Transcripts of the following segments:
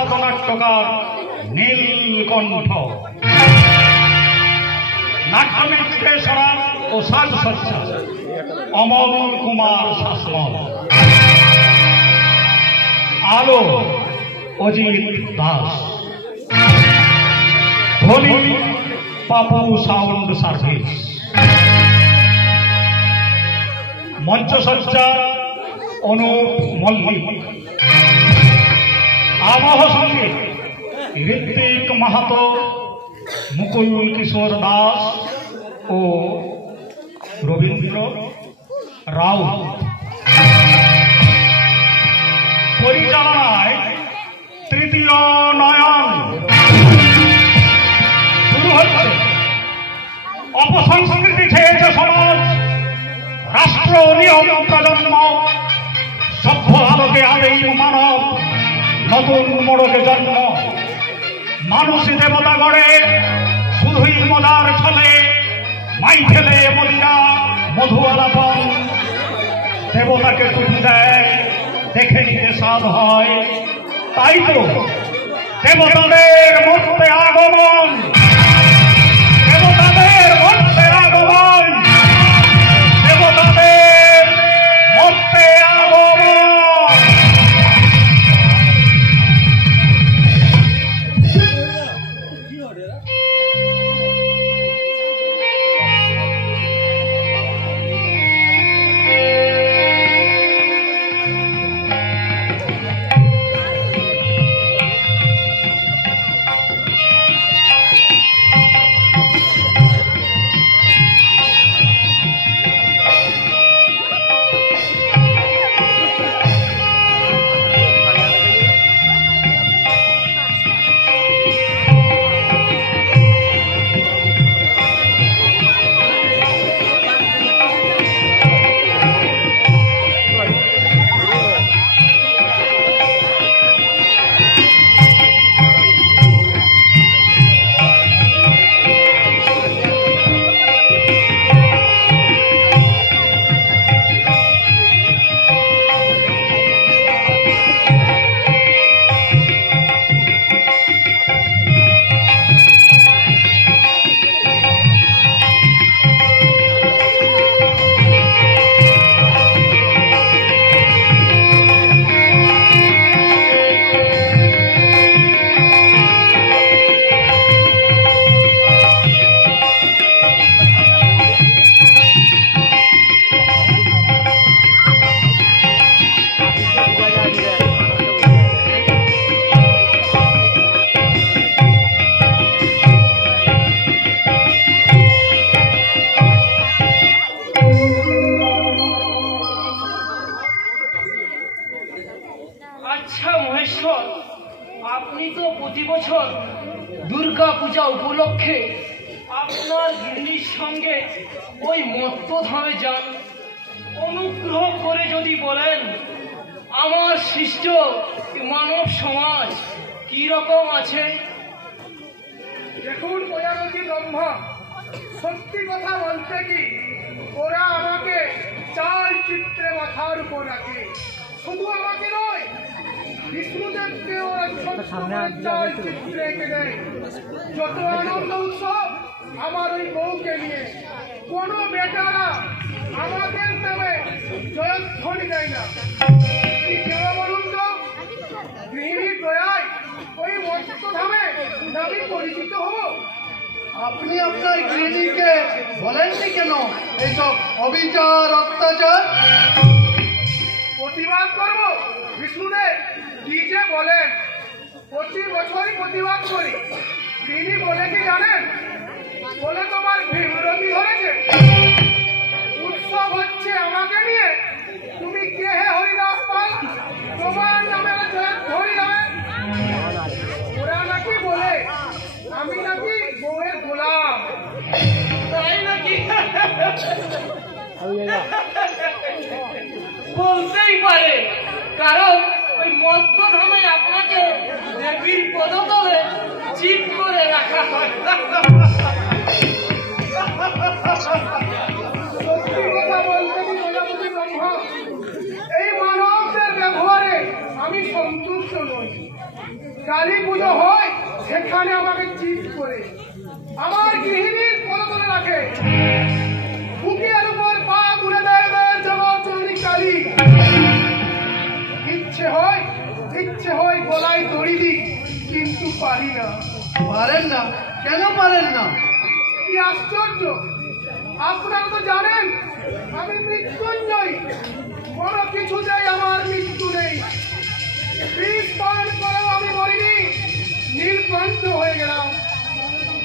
বিখ্যাত নাট্যকার নীলকণ্ঠ, নাট্য নির্দেশনা ও সাজসজ্জা অমল কুমার শাসমল, আলো অজিত দাস, ধ্বনি পাপু সাউন্ড সার্ভিস, মঞ্চসজ্জা অনুপ মল্লিক, আবহ সঙ্গীত ঋত্বিক মাহাতো, মুকুল কিশোর দাস ও রবীন্দ্র রাউত। পরিচালনায় তৃতীয় নয়ন। শুরু হচ্ছে। অপসংস্কৃতি খেয়েছে সমাজ, রাষ্ট্র নিয়ম প্রজন্ম, সভ্য আলোকে আবেগ মানব, নতুন মোড়কে জন্ম। মানুষই দেবতা গড়ে শুধুই মজার ছলে, মাই ফেলে মদিরা মধু আলাপন। দেবতাকে টুপি দেয়, দেখে নিতে স্বাদ হয়, তাই তো দেবতাদের মধ্যে আগমন, দেবতাদের মধ্যে আগমন, দেবতাদের মধ্যে আগমন। আচ্ছা মহেশ্বর, আপনি তো প্রতি বছর দুর্গা পূজা উপলক্ষে আপনার গিন্নির সঙ্গে ওই মত্তধামে যান। অনুগ্রহ করে যদি বলেন আমার সৃষ্ট মানব সমাজ কি রকম আছে? দেখুন প্রজাপতি ব্রহ্মা, সত্যি কথা বলতে কি ওরা আমাকে চাল চিত্রে মাথার উপর রাখে। শুধু আমাকে নয়, বিষ্ণুদেবকে ওরা চাল চিত্রে এঁকে দেয়। যত আনন্দ উৎসব আমার ওই বউকে নিয়ে। কোনো বেটারা আমাদের নামে জয়ধ্বনি দেয় না। কেন বলুন তো? গৃহিণীর দয়ায় ওই মত্তধামে আমি পরিচিত হব। আপনি আপনার গৃহিণীকে বলেননি কেন এইসব অবিচার অত্যাচার? প্রতিবাদ করবো বিষ্ণুদেব, কি যে বলেন। প্রতি বছরই প্রতিবাদ করি। তিনি বলে কি জানেন? বলে তোমার বিরোধী হয়েছে। উৎসব হচ্ছে আমাকে নিয়ে, তুমি কে হে হরিদাস পাল, তোমার নামে ধরি নামে। ওরা নাকি বলে আমি নাকি বউয়ের গোলাম। তাই নাকি? বলতেই পারে, কারণ ওই মত্তধামে আপনাকে দেবীর পদতলে চিৎ করে রাখা হয়। সত্যি কথা বলতে কি প্রজাপতি ব্রহ্মা, এই মানবদের ব্যবহারে আমি সন্তুষ্ট নই। কালী পুজো হয় সেখানে আমাকে চিট করে আমার গৃহিণীর পদতলে রাখে, বুকের উপর পা তুলে দেয় জগৎজননী কালী। ইচ্ছে হয় গলায় দড়ি দিই, কিন্তু পারি না। পারেন না? কেন পারেন না? কি আশ্চর্য, আপনারা তো জানেন আমি মৃত্যুঞ্জয়, কোনো কিছুতেই আমার মৃত্যু নেই। বিষ পান করেও আমি মরিনি, নীলকণ্ঠ হয়ে গেলাম।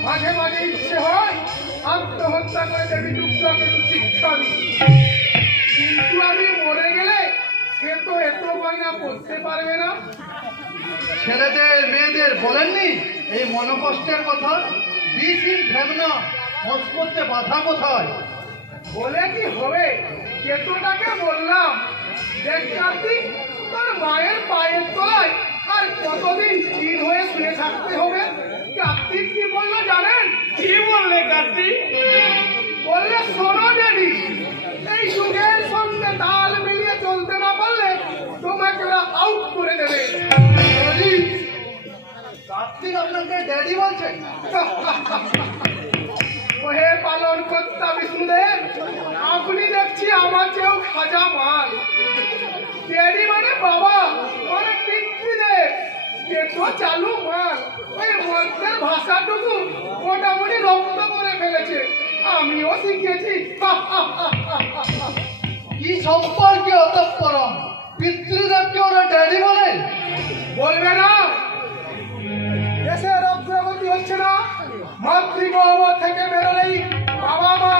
মাঝে মাঝে ইচ্ছে হয় আত্মহত্যা করে দেবী দুর্গাকে শিক্ষা দিই, কিন্তু আমি মরে গেলে সে তো এত গয়না করতে পারবে না। ছেলেদের মেয়েদের বলেননি এই মনোকষ্টের কথা? বিষহীন ভাবনা মত করতে বাধা কোথায়? বলে কি হবে, কেতোটাকে বললাম দেখ কার্তিক, তোর মায়ের পায়ের তলায় আর কতদিন চির হয়ে শুয়ে থাকতে হবে। কার্তিক কি বললো জানেন? কি বললে কার্তিক? বললে শোনো ড্যাডি, এই যুগের সঙ্গে তাল মিলিয়ে চলতে না পারলে তোমাকে ওরা আউট করে দেবে। ড্যাডি? কার্তিক আপনাকে ড্যাডি বলছে? ওহে পালন কর্তা বিষ্ণুদেব, আপনি দেখছি আমার চেয়েও খাজা মাল। ড্যাডি মানে বাবা, মানে পিতৃদেব, কেতো চালু মাল। ওই মন্ত্রের ভাষাটুকু মোটামুটি রক্ত করে ফেলেছে, আমিও শিখেছি। কি সম্পর্কে অতঃপরম? পিতৃদেবকে ওরা ড্যাডি বলে? বলবে না? দেশের অগ্রগতি হচ্ছে না, মাতৃগর্ভ থেকে বেরোলেই বাবা মা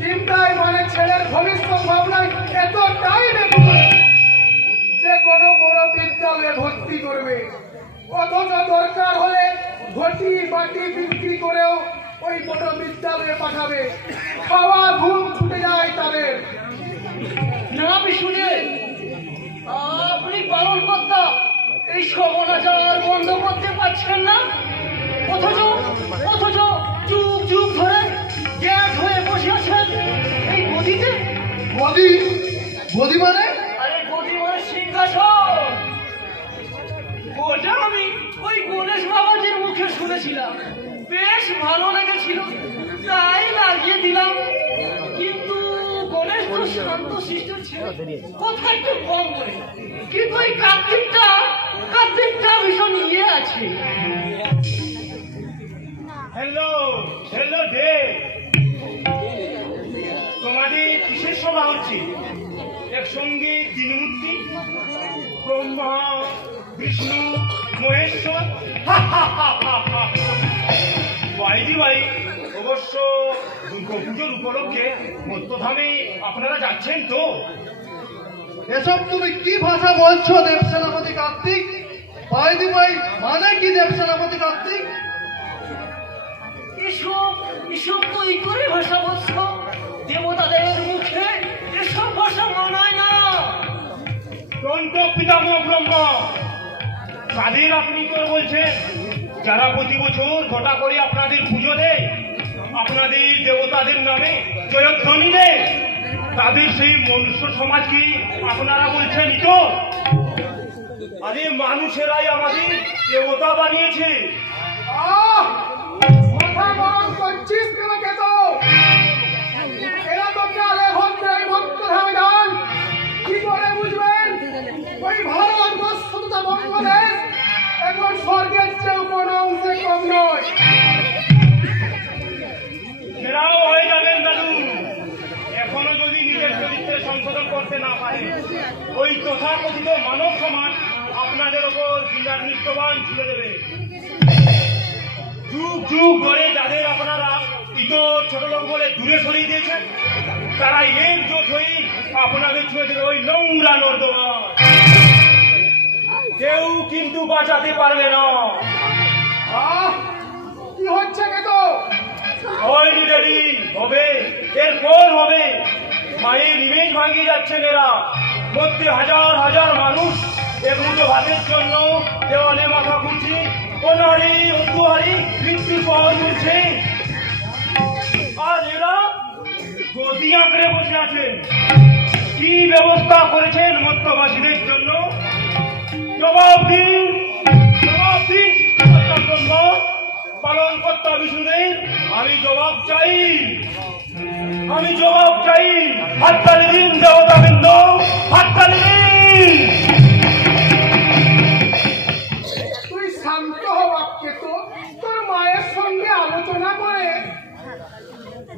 চিন্তায়, মানে ছেলের ভবিষ্যৎ ভাবনায় এতটাই বেকুল যে কোনো বড় বিদ্যালয়ে ভর্তি করবে, অথচ দরকার হলে ঘটি বাটি বিক্রি করেও ওই বড় বিদ্যালয়ে পাঠাবে। খাওয়া ঘুম ছুটে যায় তাদের। না বিষ্ণুদেব, আপনি পালন কর্তা এই সর্বনাচার বন্ধ করতে পারছেন না, অথচ যুগ যুগ ধরে গ্যাস হয়ে বসে আছেন এই গদিতে। গদি? গদি মানে? আরে গদি মানে সিংহাসন। ওটা আমি ওই গণেশ বাবাজির মুখে শুনেছিলাম, বেশ ভালো লেগেছিল, তাই লাগিয়ে দিলাম। কিন্তু গণেশ তো শান্ত শিষ্ট ছিল, কথা একটু কম করে, কিন্তু ওই কার্তিকটা ভীষণ ইয়ে আছে। হ্যালো ডে, তোমাদের কিসের সভা হচ্ছে? একসঙ্গে তিনমূর্তি, ব্রহ্মা বিষ্ণু মহেশ্বর। ভাই অবশ্য দুর্গাপুজোর উপলক্ষে মধ্যধামে আপনারা যাচ্ছেন তো? এসব তুমি কি ভাষা বলছো দেবসেনাপতি কার্তিক? বাইদি ভাই মানে কি দেবসেনাপতি কার্তিক? এসব তো এই করে ভাষা বলছো, দেবতাদের মুখে এসব ভাষা মানায় না। দন্ত পিতামহ ব্রহ্মা, তাদের আপনি তো বলছেন যারা প্রতি বছর ঘটা করে আপনাদের পুজো দেয়, আপনাদের দেবতাদের নামে জয়ধ্বনি দেয়, তাদের সেই মনুষ্য সমাজ কি আপনারা বলছেন তো? আরে মানুষেরাই আমাদের দেবতা বানিয়েছে। মাথা গরম করছিস কেন কেতো? এরা তো কালে ভদ্রের মধ্যধামে যান, কি করে বুঝবেন? ওই ভারতবর্ষ তথা বাংলাদেশ এখন স্বর্গের চেয়েও কোনো অংশে কম নয়। সেরাও হয়ে যাবেন দাদু, এখনো যদি নিজের চরিত্রে সংশোধন করতে না পারে, ওই তথাকথিত মানব সমাজ আপনাদের ওপর বিনা নিত্যবান ছুড়ে দেবে। যুগ যুগ ধরে যাদের আপনারা ইতর ছোট লোক বলে দূরে সরিয়ে দিয়েছেন, তারা একজোট হয়ে আপনাদের ছুঁয়ে দেবে ওই নোংরা নর্দমা। কেউ কিন্তু বাঁচাতে পারবে না। কি হচ্ছে কেতো? হয়নি ড্যাডি, হবে, এরপর হবে। মায়ের ইমেজ ভাঙিয়ে যাচ্ছেন এরা। মধ্যে হাজার হাজার মানুষ এক মুঠো ভাতের জন্য দেওয়ালে মাথা ঘুরছে, অনাহারি অন্তহারি মৃত্যু পাওয়া চলছে, আর এরা গদি আঁকড়ে বসে আছেন। কি ব্যবস্থা করেছেন মধ্যবাসীদের জন্য? জবাব দিন। পালন কর্তা বিষ্ণুদেব, আমি জবাব চাই, আমি জবাব চাই। হাততালি দিন দেবতাবৃন্দ, হাততালি দিন। তুই শান্ত হ বাপকে, তো তোর মায়ের সঙ্গে আলোচনা করে।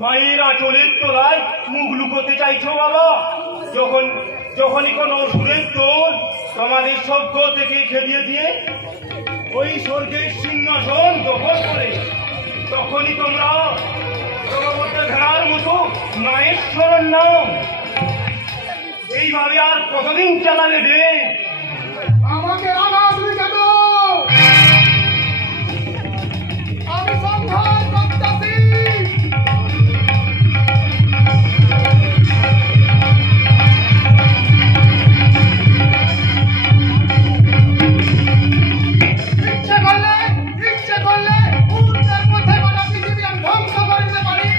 মায়ের আঁচলের তলায় মুখ লুকোতে চাইছো বাবা? যখনই কোনো অসুরের তোল তোমাদের স্বর্গ থেকে খেলিয়ে দিয়ে ওই স্বর্গের সিংহাসন দখল করে, তখনই তোমরা জগবতের ভেড়ার মতো মায়ের স্মরণ নাও। এইভাবে আর কতদিন চালাবে রে? আমাকে আঘাত কেন? আমি সংহার করতেছি। ইচ্ছে করলে পূর্বের পথে গোটা পৃথিবী আমি ধ্বংস করে দিতে পারি।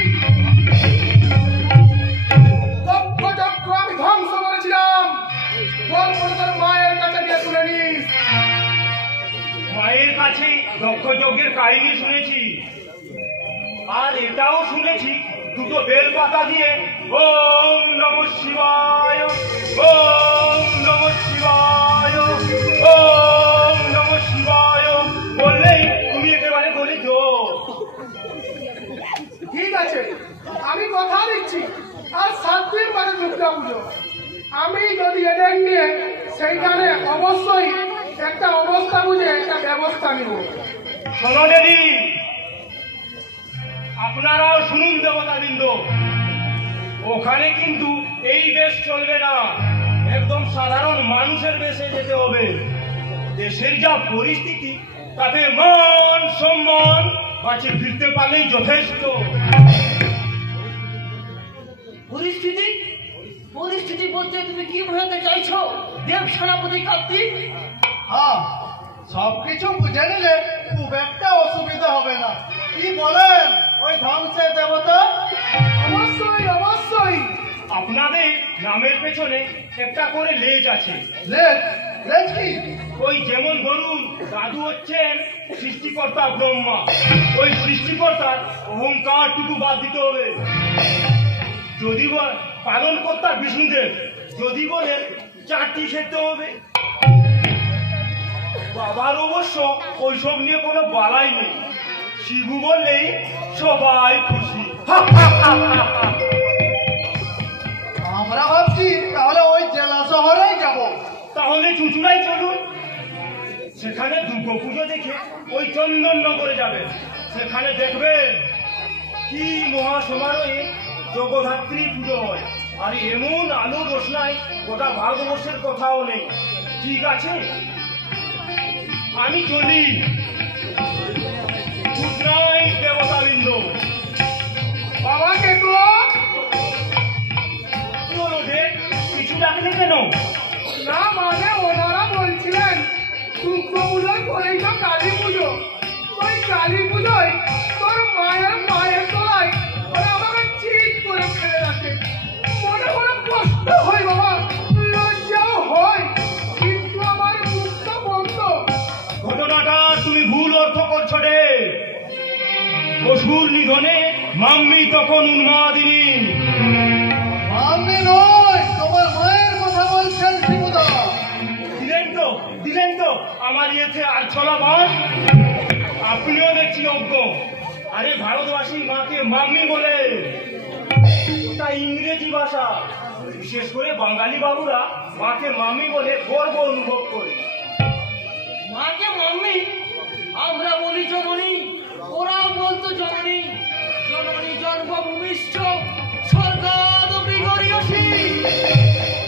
যজ্ঞ আমি ধ্বংস করেছিলাম, তোর মায়ের কাছে গিয়ে শুনে নিস। মায়ের কাছে যজ্ঞের কাহিনী শুনেছি, আর এটাও শুনেছি দুটো বেল পাতা দিয়ে ওম নমঃ শিবায়, ওম নমঃ শিবায়, ওম নমঃ শিবায় বললেই তুমি একেবারে বলেছ। ঠিক আছে, আমি কথা দিচ্ছি, আর 7 দিন পরে দুর্গা পুজো। আমি যদি এদের নিয়ে সেইখানে অবশ্যই একটা অবস্থা বুঝে একটা ব্যবস্থা নিব। শোনো দেবী, আপনারাও শুনুন দেবতাবৃন্দ, ওখানে কিন্তু এই বেশ চলবে না, একদম সাধারণ মানুষের বেশে যেতে হবে। দেশের যা পরিস্থিতি, তাতে মান সম্মান বাঁচে ফিরতে পারলেই যথেষ্ট। পরিস্থিতি পরিস্থিতি বলতে তুমি কি বোঝাতে চাইছো দেব সেনাপতি কার্তিক? হ্যাঁ, সবকিছু বুঝে নিলে খুব একটা অসুবিধা হবে না। কি বলেন ওই ধ্বংসের দেবতা? অবশ্যই অবশ্যই। আপনাদের নামের পেছনে একটা করে লেজ আছে। লেজ? লেজ কি? ওই যেমন ধরুন দাদু হচ্ছেন সৃষ্টিকর্তা ব্রহ্মা, ওই সৃষ্টিকর্তার অহংকারটুকু বাদ দিতে হবে। যদি পালন কর্তা বিষ্ণুদেব, যদি বলেন 4টি খেতে হবে। বাবার অবশ্য ওইসব নিয়ে কোনো বালাই নেই, শিবু বললেই সবাই খুশি। আমরা ভাবছি তাহলে ওই জেলা শহরেই যাব। তাহলে চুচুড়াই চলুন, সেখানে দুর্গা পুজো দেখে ওই চন্দননগরে যাবেন। সেখানে দেখবেন কি মহা সমারোহে জগদ্ধাত্রী পুজো হয়, আর এমন আলো রোশনায় গোটা ভারতবর্ষের কোথাও নেই। ঠিক আছে, আমি চলি। গুড নাইট দেবতাবৃন্দ। বাবাকে তো কি হলো রে, কিছু ডাকলে কেন? না, মানে ওনারা বলছিলেন দুর্গা পুজোর পরেই তো কালী পুজো, ওই কালী পুজোয় তোর মায়ের তলায় ওরা আমাকে চিৎ করে ফেলে রাখে। মনে মনে কষ্ট হয় বাবা, লজ্জাও হয়, কিন্তু আমার মুখটা বন্ধ। ঘটনাটা তুমি ভুল অর্থ করছো রে। অসুর নিধনে মাম্মি তখন উন্মাদিনী। আমি নয়, তোমার মায়ের কথা বলছেন শিবুদা। দিলেন তো আমার ইয়েতে আর ছলা বাস। আপনিও দেখছি অজ্ঞ। আরে ভারতবাসী মাকে মাম্মি বলে, ওটা ইংরেজি ভাষা। বিশেষ করে বাঙালি বাবুরা মাকে মাম্মি বলে গর্ব অনুভব করে। মাকে মাম্মি, আমরা বলি জননী, ওরা বলতো জননী। জননী জন্মভূমিষ্ঠ স্বর্গাদপি গরীয়সী।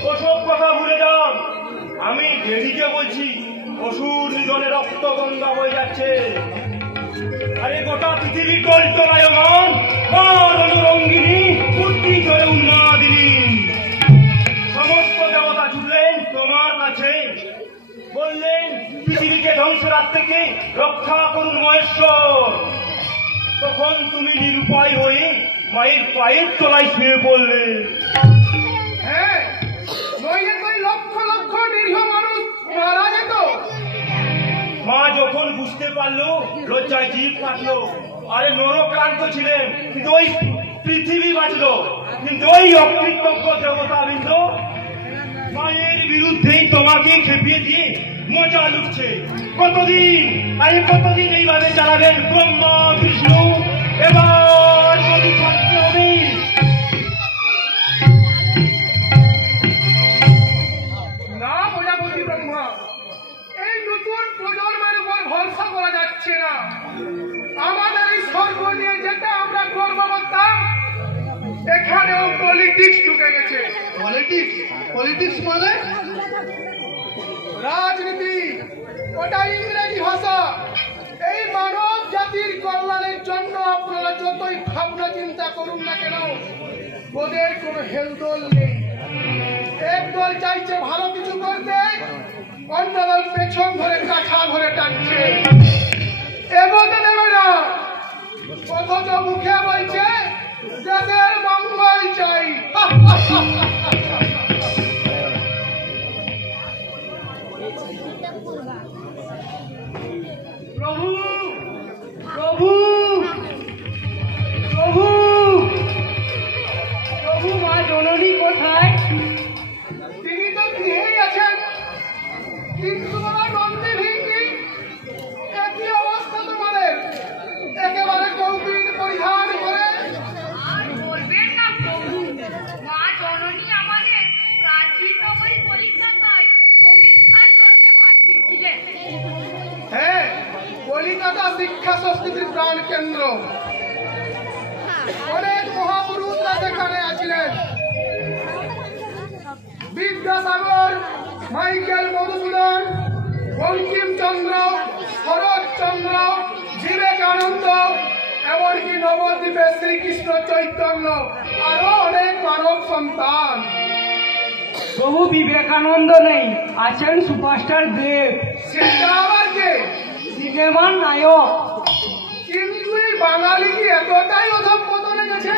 ওসব কথা ভুলে যান, আমি দেবীকে বলছি। অসুর নিধনে রক্ত গঙ্গা বয়ে যাচ্ছে। আরে গোটা পৃথিবী টলটলায়মান, মার অনুরঙ্গিনী, মূর্তি ধরে উন্মাদিনী। সমস্ত দেবতা ছুটলেন তোমার কাছে, বললেন পৃথিবীকে ধ্বংসের হাত থেকে রক্ষা করুন মহেশ্বর। তখন তুমি নিরুপায় হয়ে মায়ের পায়ের তলায় শুয়ে পড়লে। হ্যাঁ, নইলে কই লক্ষ লক্ষ নিরীহ মানুষ মারা যেত। মা যখন বুঝতে বুঝতে পারলো, লজ্জায় জিভ কাটলো। আরে নরক্লান্ত ছিলেন, কিন্তু ওই পৃথিবী বাঁচলো। কিন্তু ওই অকৃতজ্ঞ দেবতাবৃন্দ মায়ের বিরুদ্ধেই তোমাকে খেপিয়ে দিয়ে মজা লুটছে। কতদিন এইভাবে চালাবেন ব্রহ্মা বিষ্ণু? এবার যদি ছাড়তে হবে। না প্রজাপতি ব্রহ্মা, এই নতুন প্রজন্মের উপর ভরসা করা যাচ্ছে না। আমাদের এই স্বর্গ নিয়ে যেটা আমরা গর্ব করতাম, এখানেও পলিটিক্স ঢুকে গেছে। পলিটিক্স মানে রাজনীতি, ওটা ইংরেজি ভাষা। এই মানব জাতির কল্যাণের জন্য আপনারা যতই ভাবনা চিন্তা করুন না কেন, ওদের কোনো হেলদোল নেই। এক দল চাইছে ভালো কিছু করতে, অন্য দল পেছন ধরে কাঠা ধরে টানছে। এগোতে দেবে না, অথচ মুখে বলছে দেশের মঙ্গল চাই। প্রভু প্রভু প্রভু প্রভু, মা জননী কোথায়? তিনি তো গৃহেই আছেন, কিন্তু বাবা নন্দী ভিঙ্গি, একই অবস্থা তোমাদের। একেবারে কৌপিন পরিধান করে। আর বলবেন না প্রভু, মা জননী আমাদের প্রাচীন নগরী কলিকাতায় সমীক্ষার জন্য পাঠিয়েছিলেন। হ্যাঁ, কলিকাতা শিক্ষা সংস্কৃতির প্রাণ কেন্দ্র। অনেক মহাপুরুষরা সেখানে আছিলেন। বিদ্যাসাগর, মাইকেল মধুসূদন, বঙ্কিমচন্দ্র, শরৎচন্দ্র, বিবেকানন্দ, এমনকি নবদ্বীপে শ্রীকৃষ্ণ চৈতন্য, আরো অনেক মানব সন্তান। প্রভু বিবেকানন্দ নেই, আছেন সুপারস্টার দেব, সেটা আবার কে? সিনেমার নায়ক। কিন্তু এই বাঙালি কি এতটাই অধঃপতনে গেছে?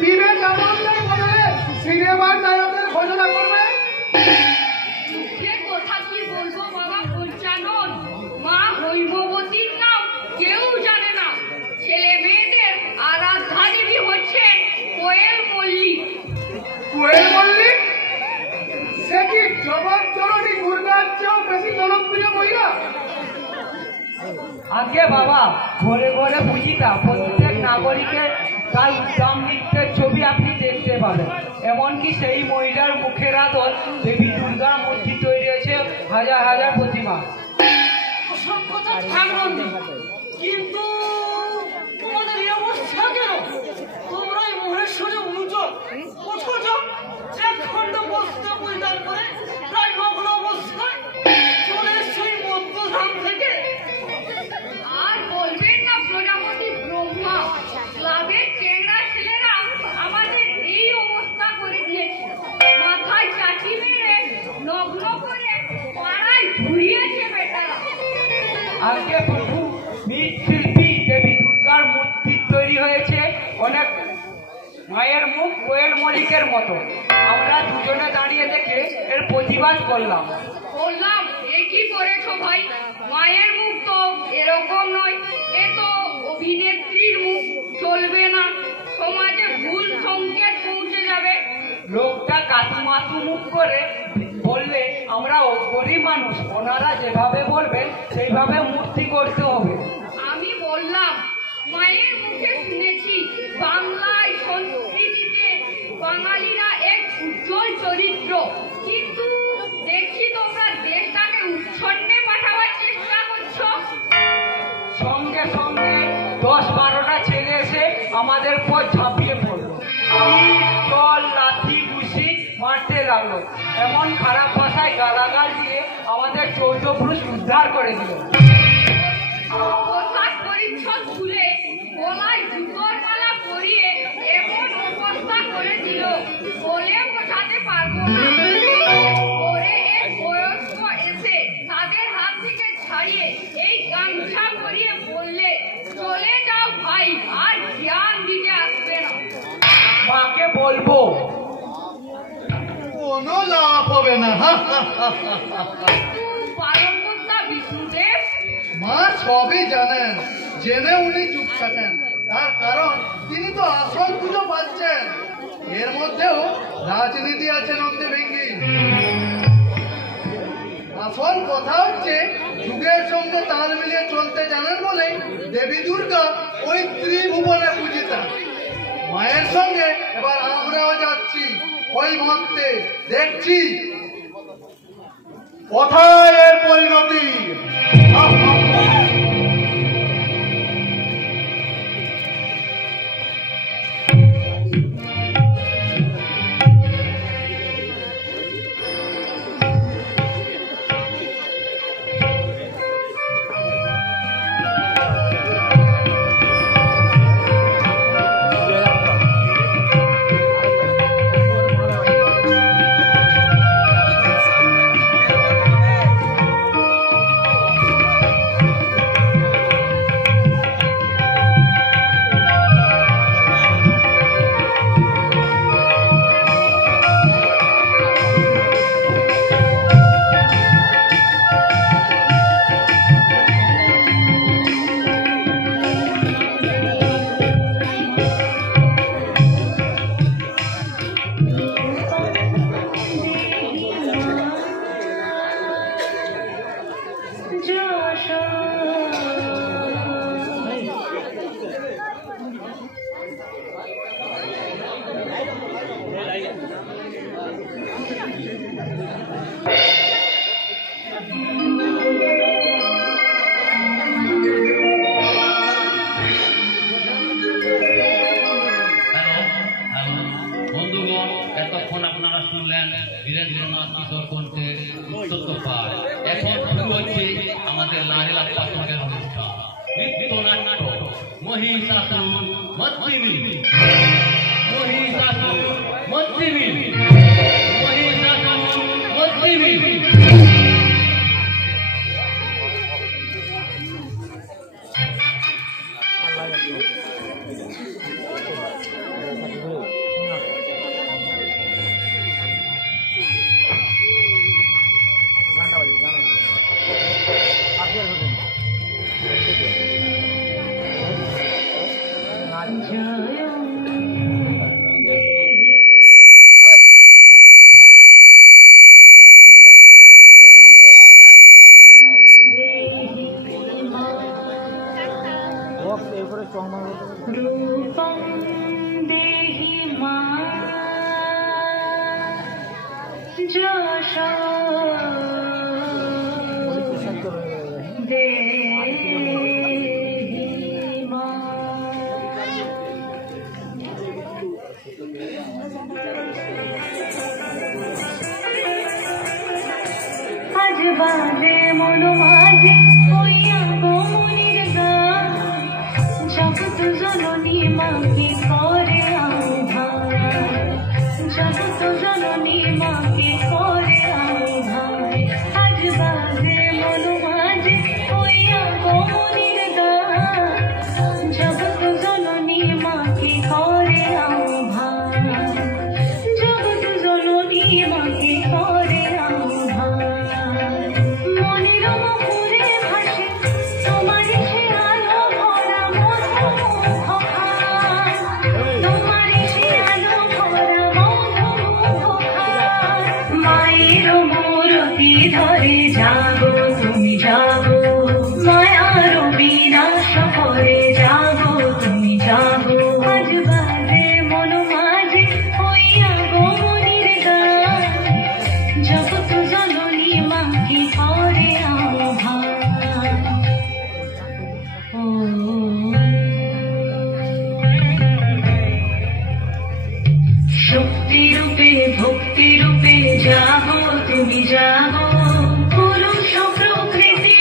বিবেকানন্দের বদলে সিনেমার নায়কের ঘোষণা করবে? সে কথা কি বলবো বাবা পঞ্চানন, মা হৈমবতীর নাম কেউ জানে না। ছেলে মেয়েদের আরাধ্যা দেবী হচ্ছেন কোয়েল মল্লিক। কোয়েল মল্লিক? সে কি জগৎ জননী দুর্গার চেয়েও বেশি জনপ্রিয় মহিলা? আগে বাবা, ঘরে ঘরে পূজিতা প্রত্যেক নাগরিকের তার উদ্দাম নৃত্যের ছবি আপনি দেখতে পাবেন। এমনকি সেই মহিলার মুখের আদল দেবী দুর্গার মূর্তি তৈরি হয়েছে হাজার হাজার প্রতিমা। ওসব কথা থাক নন্দী, কিন্তু তোমাদের এই অবস্থা কেন? তোমরা এই মহেশ্বরে অনুযোগ, অথচ এক খণ্ড বস্ত্র পরিধান করে প্রায় নগ্ন অবস্থায় চলে সেই মধ্যধাম থেকে। আর বলবেন না প্রজাপতি ব্রহ্মা, ক্লাবের চেংড়া ছেলেরা আমাদের এই অবস্থা করে দিয়েছে। মাথায় চাটি মেরে নগ্ন করে পাড়ায় ঘুরিয়েছে বেটারা। আজকে প্রভু মৃৎশিল্পী দেবী দুর্গার মূর্তি তৈরি হয়েছে অনেক মায়ের মুখ কোয়েল মল্লিকের মতো। আমরা দুজনে দাঁড়িয়ে দেখে এর প্রতিবাদ করলাম। বললাম, এ কি করেছো ভাই? মায়ের মুখ তো এরকম নয়, এ তো অভিনেত্রীর মুখ, চলবে না, সমাজে ভুল সংকেত পৌঁছে যাবে। লোকটা কাতুমাতু মুখ করে বললে, আমরা গরিব মানুষ, ওনারা যেভাবে বলবেন সেইভাবে মূর্তি করতে হবে। আমি বললাম, মায়ের মুখে শুনেছি বাংলায় সংস্কৃতিতে বাঙালিরা এক উজ্জ্বল চরিত্র, কিন্তু দেখছি তোমরা দেশটাকে উচ্ছন্নে পাঠাবার চেষ্টা করছো। সঙ্গে সঙ্গে 10-12টা ছেলে এসে আমাদের পর ঝাঁপিয়ে পড়লো, ইট, জল, লাঠি, ঘুষি মারতে লাগলো। এমন খারাপ ভাষায় গালাগাল দিয়ে আমাদের চৌদ্দপুরুষ উদ্ধার করে দিল। পোশাক পরিচ্ছদ খুলে গলায় জুতোর মালা পরিয়ে এমন অবস্থা করে দিল, বলে বোঝাতে পারবো না। পরে এক বয়স্ক এসে তাদের হাত থেকে ছাড়িয়ে এই গামছা পরিয়ে বললে, চলে যাও ভাই, আর জ্ঞান দিতে আসবে না। মাকে বলবো কোনো লাভ হবে না। কিন্তু পালনকর্তা বিষ্ণুদেব? মা সবই জানেন, জেনে উনি চুপ থাকেন। তার কারণ তিনি তো আসল পুজো পাচ্ছেন। এর মধ্যেও রাজনীতি আছে নন্দী ভেঙ্গি। আসল কথা হচ্ছে যুগের সঙ্গে তাল মিলিয়ে চলতে জানেন বলে দেবী দুর্গা ওই ত্রিভুবনে পূজিতা। মায়ের সঙ্গে এবার আমরাও যাচ্ছি ওই মন্ত্রে, দেখছি কোথায় এর পরিণতি। এতক্ষণ আপনারা শুনলেন বীরেন্দ্রনাথ কিশোর কণ্ঠের উত্তপ্ত পাঠ। এখন শুরু হচ্ছে আমাদের লাহিলা পাঠকের অনুষ্ঠান, নৃত্যনাট্য মহিষাসুর মর্দিনী। মহিষাসুর মর্দিনী, মহিষাসুর মর্দিনী। रूपं देहि मां যশো দেহি মাं। আজ বাজে মন মাঝে হইয়া গোমনির গান, জগৎ জননী মাকে করে আহ্বান, জগৎ জননী মাকে করে আহ্বান। আজ বাজে মন মাঝে হইয়া গোমনির গান, জগৎ জননী মাকে করে আহ্বান, জগৎ জননী মাকে করে আহ্বান। মনের মুখে ভাসে তোমার সে আলো ভরা মধুমুখখান, তোমার সে আলো ভরা মধুমুখখান। মায়ের মূরতি ধরে জাগো তুমি জাগো, মায়ার বিনাশ করে জাগো তুমি জাগো। আজ বাজে মন মাঝে হইয়া গোমনির গান, জগৎ জননী মাকে করে আহ্বান। ও শক্তি রূপে ভক্তি রূপে জাগো তুমি জাগো, পুরুষ প্রকৃতি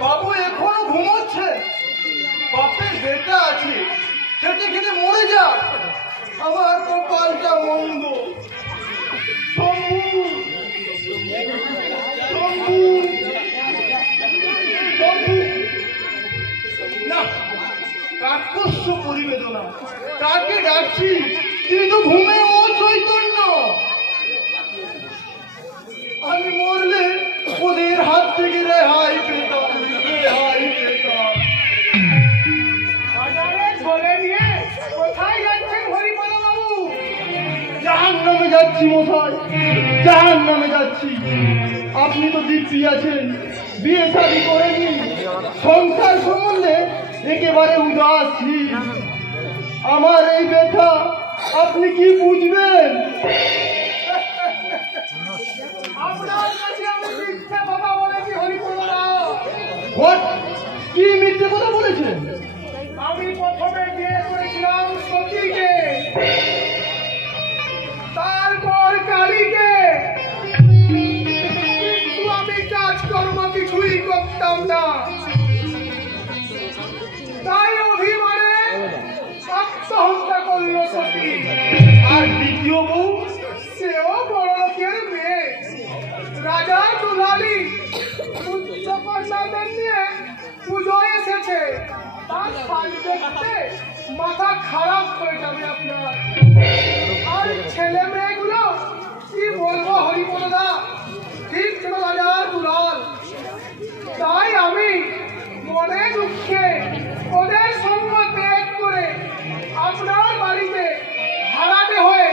বাবু এখনো ঘুমোচ্ছে। বাপের বেটা আছে, খেতে খেতে মরে যা। আমার কপালটা মন্দ। তাকে ডাকছি কিন্তু ঘুমে ও চৈতন্য। আমি মরলে ওদের হাত থেকে রেহাই পেতাম, রেহাই পেতাম। বলে নিয়ে কোথায় যাচ্ছেন হরিপদ বাবু? জাহান্নামে যাচ্ছি মশাই, জাহান্নামে যাচ্ছি। আপনি তো দিব্যি আছেন, বিয়ে শাদী করেনি, সংসার সম্বন্ধে একেবারে উদাসীন। আমার এই ব্যথা আপনি কি বুঝবেন? আপনার কাছে আমি মিথ্যা কথা বলেছি হরিপদ বাবু। What? কি মিথ্যে কথা বলেছেন? আমি প্রথমে বিয়ে করেছিলাম সতীকে, তারপর কালীকে, কিন্তু আমি কাজকর্ম কিছুই করতাম না। তাই অভিমানে আত্মহত্যা করল সতী। আর দ্বিতীয় বউ? সেও বড় লোকের মেয়ে, রাজার দুলালি, পুত্রকন্যাদের নিয়ে পুজোয় এসেছে। তার সাজ দেখতে মাথা খারাপ হয়ে যাবে আপনার। আর ছেলে মেয়েগুলো কি বলবো হরিপদা, ঠিক ছিল রাজার দুলাল। তাই আমি মনে দুঃখে ওদের সঙ্গ ত্যাগ করে আপনার বাড়িতে ভাড়াটে হয়ে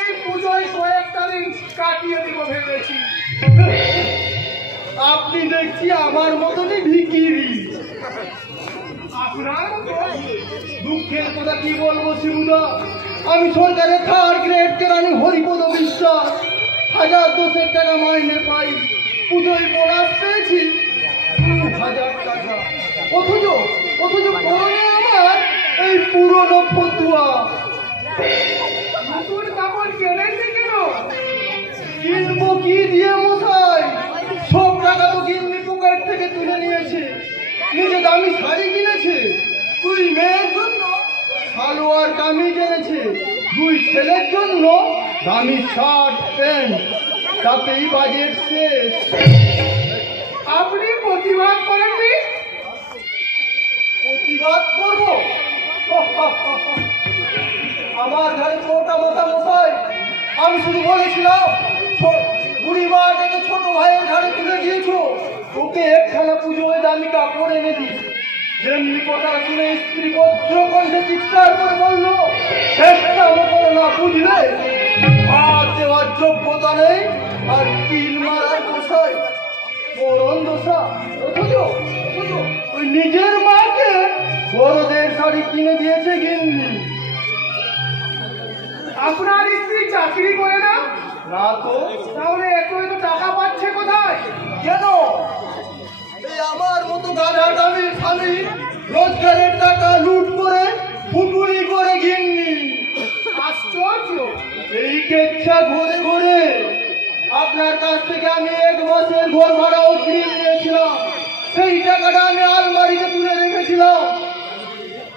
এই পুজোয় কয়েকটা দিন কাটিয়ে দিব ভেবেছি। আপনি দেখছি আমার মতনই ভিখিরি। আপনার মতো দুঃখের কথা কি বলবো শিবুদা, আমি সরকারের থার্ড গ্রেড কেরানি হরিপদ বিশ্বাস, 1000 টাকা মাইনে পাই। পুজোয় বোনাস পেয়েছি 2000 টাকা। অথচ পরনে আমার এই পুরনো ফতুয়া। নতুন কাপড় কেনেননি কেন? কিনবো কি দিয়ে মশাই? সব টাকা তো কিনবি পকেট থেকে তুলে নিয়েছে। নিজে দামি শাড়ি কিনেছে, 2 মেয়ের জন্য সালোয়ার কামিজ এনেছে, 2 ছেলের জন্য দামি শার্ট প্যান্ট, তাতেই বাজেট শেষ। আপনি প্রতিবাদ করেননি? প্রতিবাদ করবো? আমার ঘরে মোটা মোটা মশাই, আমি শুধু বলেছিলাম বুড়িমাকে তো ছোট ভাইয়ের ঘরে তুলে দিয়েছো, ওকে একখানা পুজোয় দামি কাপড় এনে দিই। যেমনি কথা শুনে স্ত্রী পত্র কণ্ঠে চিৎকার করে বললো, চেষ্টা করে না বুঝলে হাত দেওয়ার যোগ্যতা নেই আর কিল মারার দোষায় মরণ দোষা। অথচ ওই নিজের মাকে বড়দের শাড়ি কিনে দিয়েছে গিন্নি। আপনার স্ত্রী চাকরি করে না? না তো। তাহলে এত টাকা পাচ্ছে কোথায়? কেন? এই আমার মতো গাধা দামি স্বামী রোজগারের টাকা লুট করে ফুটুরি করে গিন্নি। আশ্চর্য! এই কেচ্ছা ঘুরে ঘুরে আপনার কাছ থেকে আমি 1 মাসের ঘর ভাড়া অগ্রিম নিয়েছিলাম। সেই টাকাটা আমি আলমারিতে তুলে রেখেছিলাম।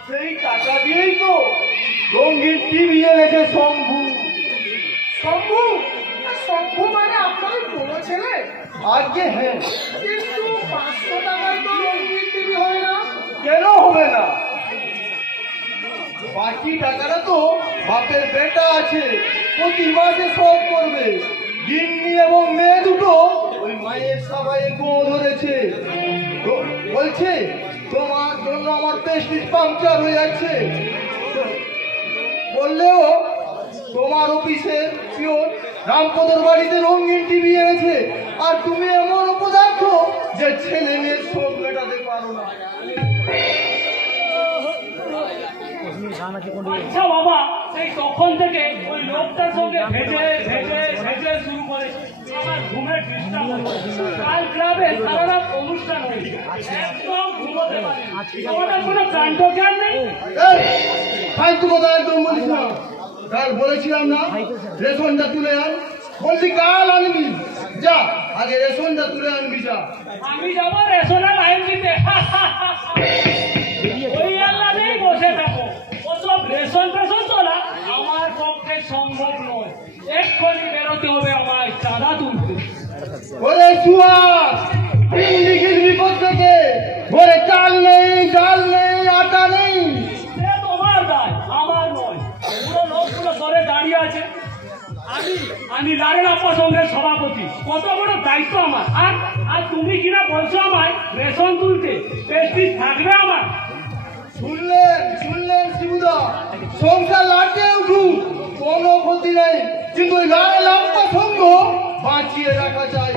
সেই টাকা দিয়েই তো রঙিন টিভি এনেছে শম্ভু। শম্ভু? শম্ভু মানে আপনার বড় ছেলে? আজকে হ্যাঁ। কিন্তু 500 টাকার তো রঙিন টিভি হয় না। কেন হবে না? বাকি টাকাটা তো বাপের বেটা আছে, প্রতি মাসে শোধ করবে। গিন্নি এবং মেয়ে দুটো ওই মায়ের সবাই গো ধরেছে, বলছে তোমার জন্য আমার পেস্টিজ পাংচার হয়ে যাচ্ছে। বললেও তোমার অফিসের পিওন রামপদর বাড়িতে রঙিন টিভি এনেছে, আর তুমি এমন অপদার্থ যে ছেলে মেয়ের শোক মেটাতে পারো না। আচ্ছা বাবা, সেই তখন থেকে ওই লোকটার সঙ্গে ভেজে শুরু করেছে আমার ঘুমের ডিস্টার্ব হচ্ছে। কাল ক্লাবে সারা রাত অনুষ্ঠান হয়েছে, একদম ঘুমোতে পারি। তোমাদের কোনো কাণ্ড জ্ঞান নেই? ফালতু কথা একদম বলিস না। কাল বলেছিলাম না রেশনটা তুলে আন, বলছি কাল আনবি। যা আগে রেশনটা তুলে আনবি যা। আমি যাবো রেশনের লাইন দিতে। ওই আল্লাহ নেই বসে থাকো। ওসব রেশন তোলা আমার পক্ষে সম্ভব নয়। এক্ষুনি বেরোতে হবে আমায় চাঁদা তুলতে। ওরে সুয়ার, পিন্ডি কিনবি কোত্থেকে? ঘরে চাল নেই, ডাল নেই, আটা নেই। সে তোমার দায়, আছে? আমি লারের আপা সংঘের সভাপতি, কত বড় দায়িত্ব আমার। আর তুমি কিনা বলছো আমায় রেশন তুলতে, প্রেস্টিজ থাকবে আমার? শুনলেন শিবুদা, সংসার লাগতে উঠুক, কোনো ক্ষতি নেই, কিন্তু লাল আপ্পা সংঘ বাঁচিয়ে রাখা চাই।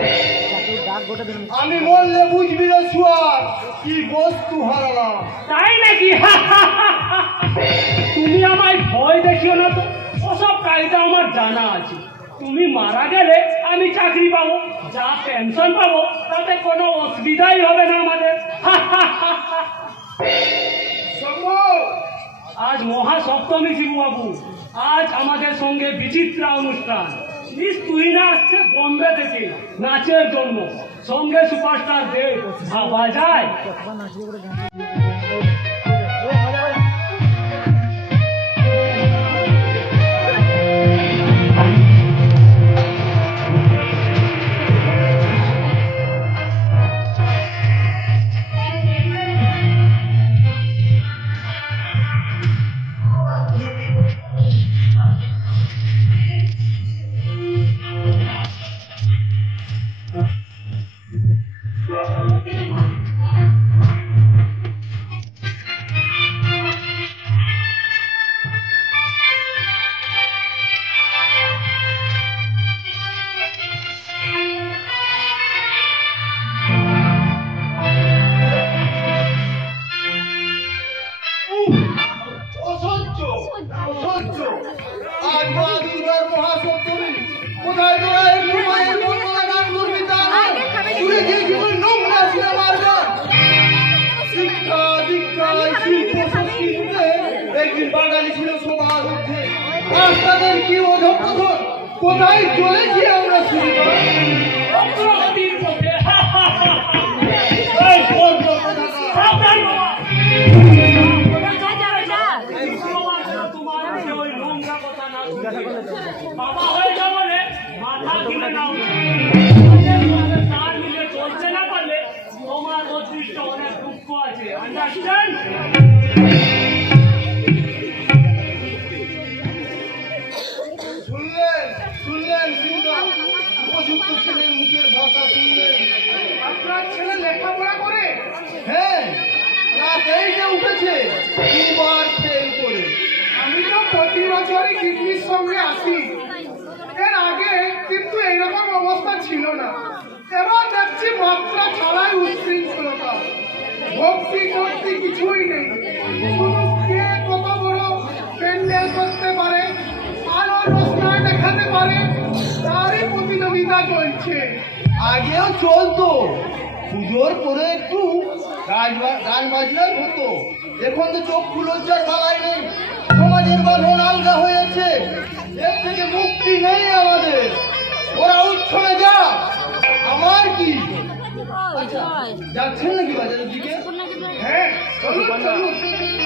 আমি বললে বুঝবি না শুয়ার কি বস্তু হারালাম। তাই নাকি? তুমি আমায় ভয় দেখিও না তো, ওসব কায়দা আমার জানা আছে। তুমি মারা গেলে আমি চাকরি পাবো, যা পেনশন পাবো তাতে কোনো অসুবিধাই হবে না আমাদের। আজ মহাসপ্তমী শিববাবু, আজ আমাদের সঙ্গে বিচিত্রা অনুষ্ঠান। তুই না আসছে বোম্বে থেকে নাচের জন্য, সঙ্গে সুপারস্টার দেব, ভাবা যায়? আজ মা দুর্গার মহাসপ্তমী, কোথায় তোরা একটু মায়ের বন্দনা গান করবি? তুলে গিয়েছিল নোংরা সিনেমার গান। শিক্ষা দীক্ষা শিল্প সংস্কৃতিতে একদিন বাঙালি ছিল সবার ঊর্ধ্বে। আজ তাদের কি অধঃপতন, কোথায় চলেছি আমরা শুনি না? অগ্রগতির পথে। বাবা হয়ে যাবো মাথা কিনে নাও, তার মিলে চলতে না পারলে তোমার অদৃষ্ট অনেক দুঃখ আছে। আন্ডারস্ট্যান্ড? শুনলেন শিবুদা, উপযুক্ত ছেলের মুখের ভাষা শুনলেন। আপনার ছেলে লেখাপড়া করে? হ্যাঁ, রাত এই যে উঠেছে, দুবার ফেল করে। আমি তো প্রতি বছরই কিডনির সঙ্গে আসি, এর আগে কিন্তু এইরকম অবস্থা ছিল না। এবার দেখছি মাত্রা ছাড়াই উচ্ছৃঙ্খলতা, ভক্তি ভক্তি কিছুই নেই। শুধু কে কত বড় প্যান্ডেল করতে পারে, আলো রোশনা দেখাতে পারে, তারই প্রতিযোগিতা চলছে। আগেও চলতো, পুজোর পরে একটু গান বাজনার হতো। এখন তো চক্ষু লজ্জার বালাই নেই, সমাজের বাঁধন আলগা হয়েছে, এর থেকে মুক্তি নেই আমাদের। ওরা উচ্ছনে যা, আমার কি? আচ্ছা, যাচ্ছেন নাকি বাজারের দিকে? হ্যাঁ, চলুন চলুন,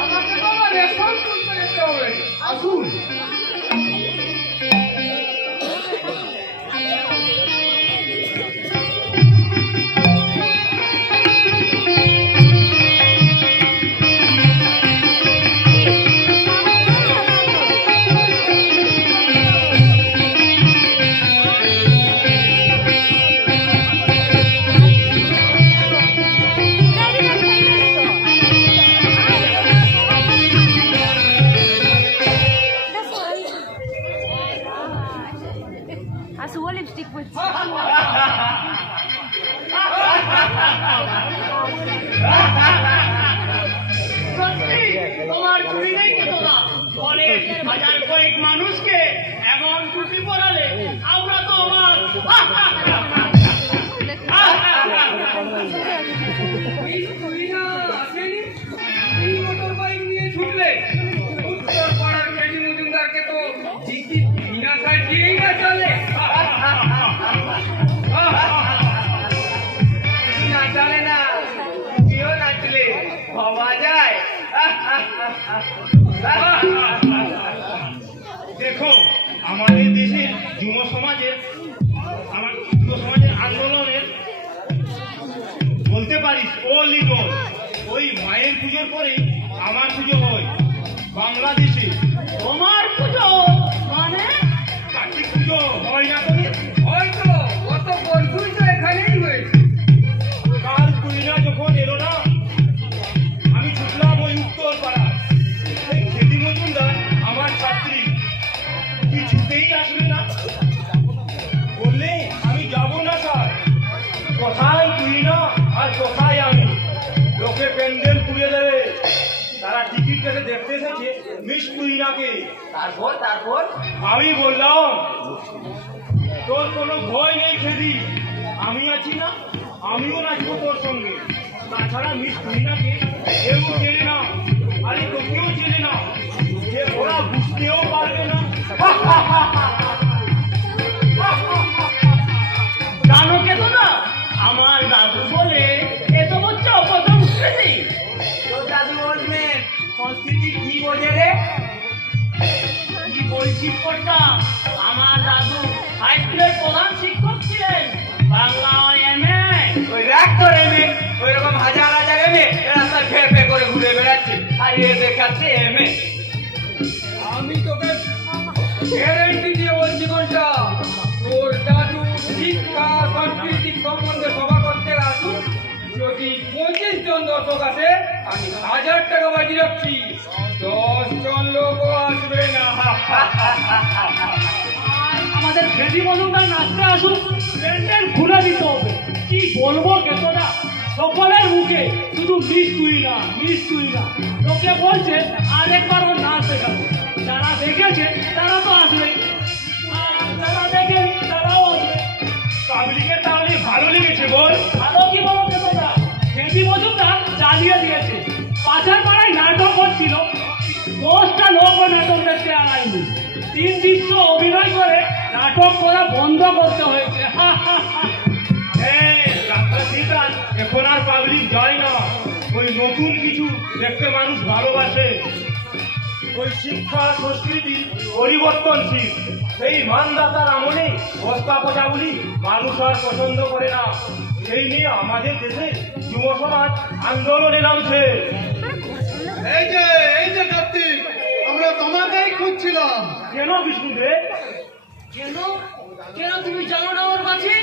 আমাকে তো আমার রেশন তুলতে যেতে হবে। আসুন। Subo lipstick pues. সত্যি তোমার চুরি নেই কে তোলা? অনেক হাজার কয়েক মানুষকে এমন টুপি পরালে আমরা তো আমার মোটর বাইক নিয়ে ছুটলে উত্তর পাড়ার কেজি মজুমদারকে তো বিনা সাজিয়েই না চলে। না চলে না, তুমিও নাচলে ভাবা যায়। দেখো, আমাদের দেশের যুব সমাজের আন্দোলনের বলতে পারিস ও লিডর। ওই মায়ের পুজোর পরেই আমার পুজো হয় বাংলাদেশে। তোমার পুজো মানে আসবে না? বললে আমি যাব না স্যার। কোথায় তুই না আর কোথায় আমি? লোকে প্যান্ডেল পুড়ে দেবে। তারা টিকিট কেটে দেখতে এসেছে মিস তুইনাকে। তারপর আমি বললাম তোর কোনো ভয় নেই খেদি, আমি আছি না, আমিও নাচবো তোর সঙ্গে। তাছাড়া মিস তুইনাকে কেউ চেনে না, আরে তোকেও চেনে না, যে ওরা বুঝতেও পারবে না। জানো কে তো না, আমার দাদু বলে এত হচ্ছে অপদম স্মৃতি। তোর দাদু বলবেন সংস্কৃতি কি বোঝে রে? কি বলছিস কর্তা? আমার দাদু হাই স্কুলের প্রধান শিক্ষক ছিলেন, বাংলা এমএ। ওই রাক্তর এমএ, ওই রকম হাজার হাজার এমএ রাস্তায় ফে ফে করে ঘুরে বেড়াচ্ছে, আর এ দেখাচ্ছে এমএ। আমি তোকে গ্যারেন্টি দিয়ে বলছি কোনটা, তোর দাদু শিক্ষা সাংস্কৃতিক সম্বন্ধে সভা করতে আসুন, যদি 25 জন দর্শক আসে আমি 1000 টাকা বাজি রাখছি, 10 জন লোকও আসবে না। আমাদের খেদি মজুমদার নাচতে আসুন, প্যান্ডেল খুলে দিতে হবে। কি বলবো কেতটা, সকলের মুখে শুধু মিস তুই না, মিস তুই না। লোকে বলছে আরেকবার ওর নাচ দেখাবো। যারা দেখেছে তারা তো আসবেই, আর যারা দেখেনি তারাও আসবে। পাবলিকের তাহলে ভালো লেগেছে বল? ভালো কি বলো কেতটা, খেদি মজুমদার চালিয়ে দিয়েছে। পাচার পাড়ায় নাটক হচ্ছিল, 10টা লোক নাটক দেখতে আনায়নি। 3 দৃশ্য অভিনয় করে নাটক করা বন্ধ করতে হয়েছে। এখন আর পাবলিক যায় না, ওই নতুন কিছু দেখতে মানুষ ভালোবাসে। ওই শিক্ষা সংস্কৃতি পরিবর্তনশীল, সেই মানদাতার আমলে বস্তা পচাগুলি মানুষ আর পছন্দ করে না। সেই নিয়ে আমাদের দেশে যুব সমাজ আন্দোলনে নামছে। এই যে কার্তিক, আমরা তোমাকেই খুঁজছিলাম। কেন বিষ্ণুদেব? কেন কেন তুমি জানো না ওর কাছে?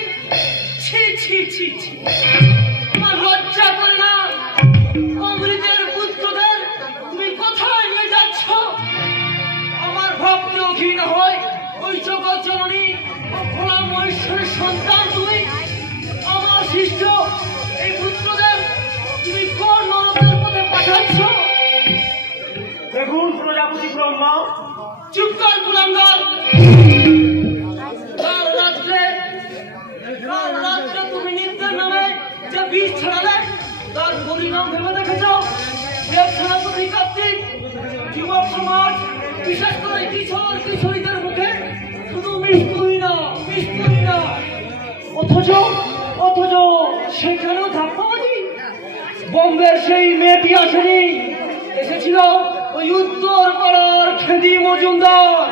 ছি ছি ছি ছি, তোমার লজ্জা করে না? অমৃতের পুত্রদের তুমি কোথায় নিয়ে যাচ্ছ? আমার ভক্তি অঘৃণ হয়, ওই জগৎ জননী ও ভোলা মহেশ্বরের সন্তান তুমি, আমার শিষ্য এই পুত্রদের তুমি কোন নরকের পথে পাঠাচ্ছ? দেখুন প্রজাপতি ব্রহ্মা, চুপ কর কুলাঙ্গার। কাল রাত্রে তুমি নিত্যের নামে যে বীজ ছড়ালে তার পরিণাম ভেবে দেখেছ? দেব সেনাপতি কার্তিক, যুবক সমাজ বিশেষ করে কিশোর কিশোরীদের মুখে শুধু মৃত্যুই না, মৃত্যুই না, অথচ সেখানেও ধাপ্পাবাজি। বোম্বের সেই মেয়েটি আসেনি, এসেছিল ওই উত্তর পাড়ার খেদি মজুমদার।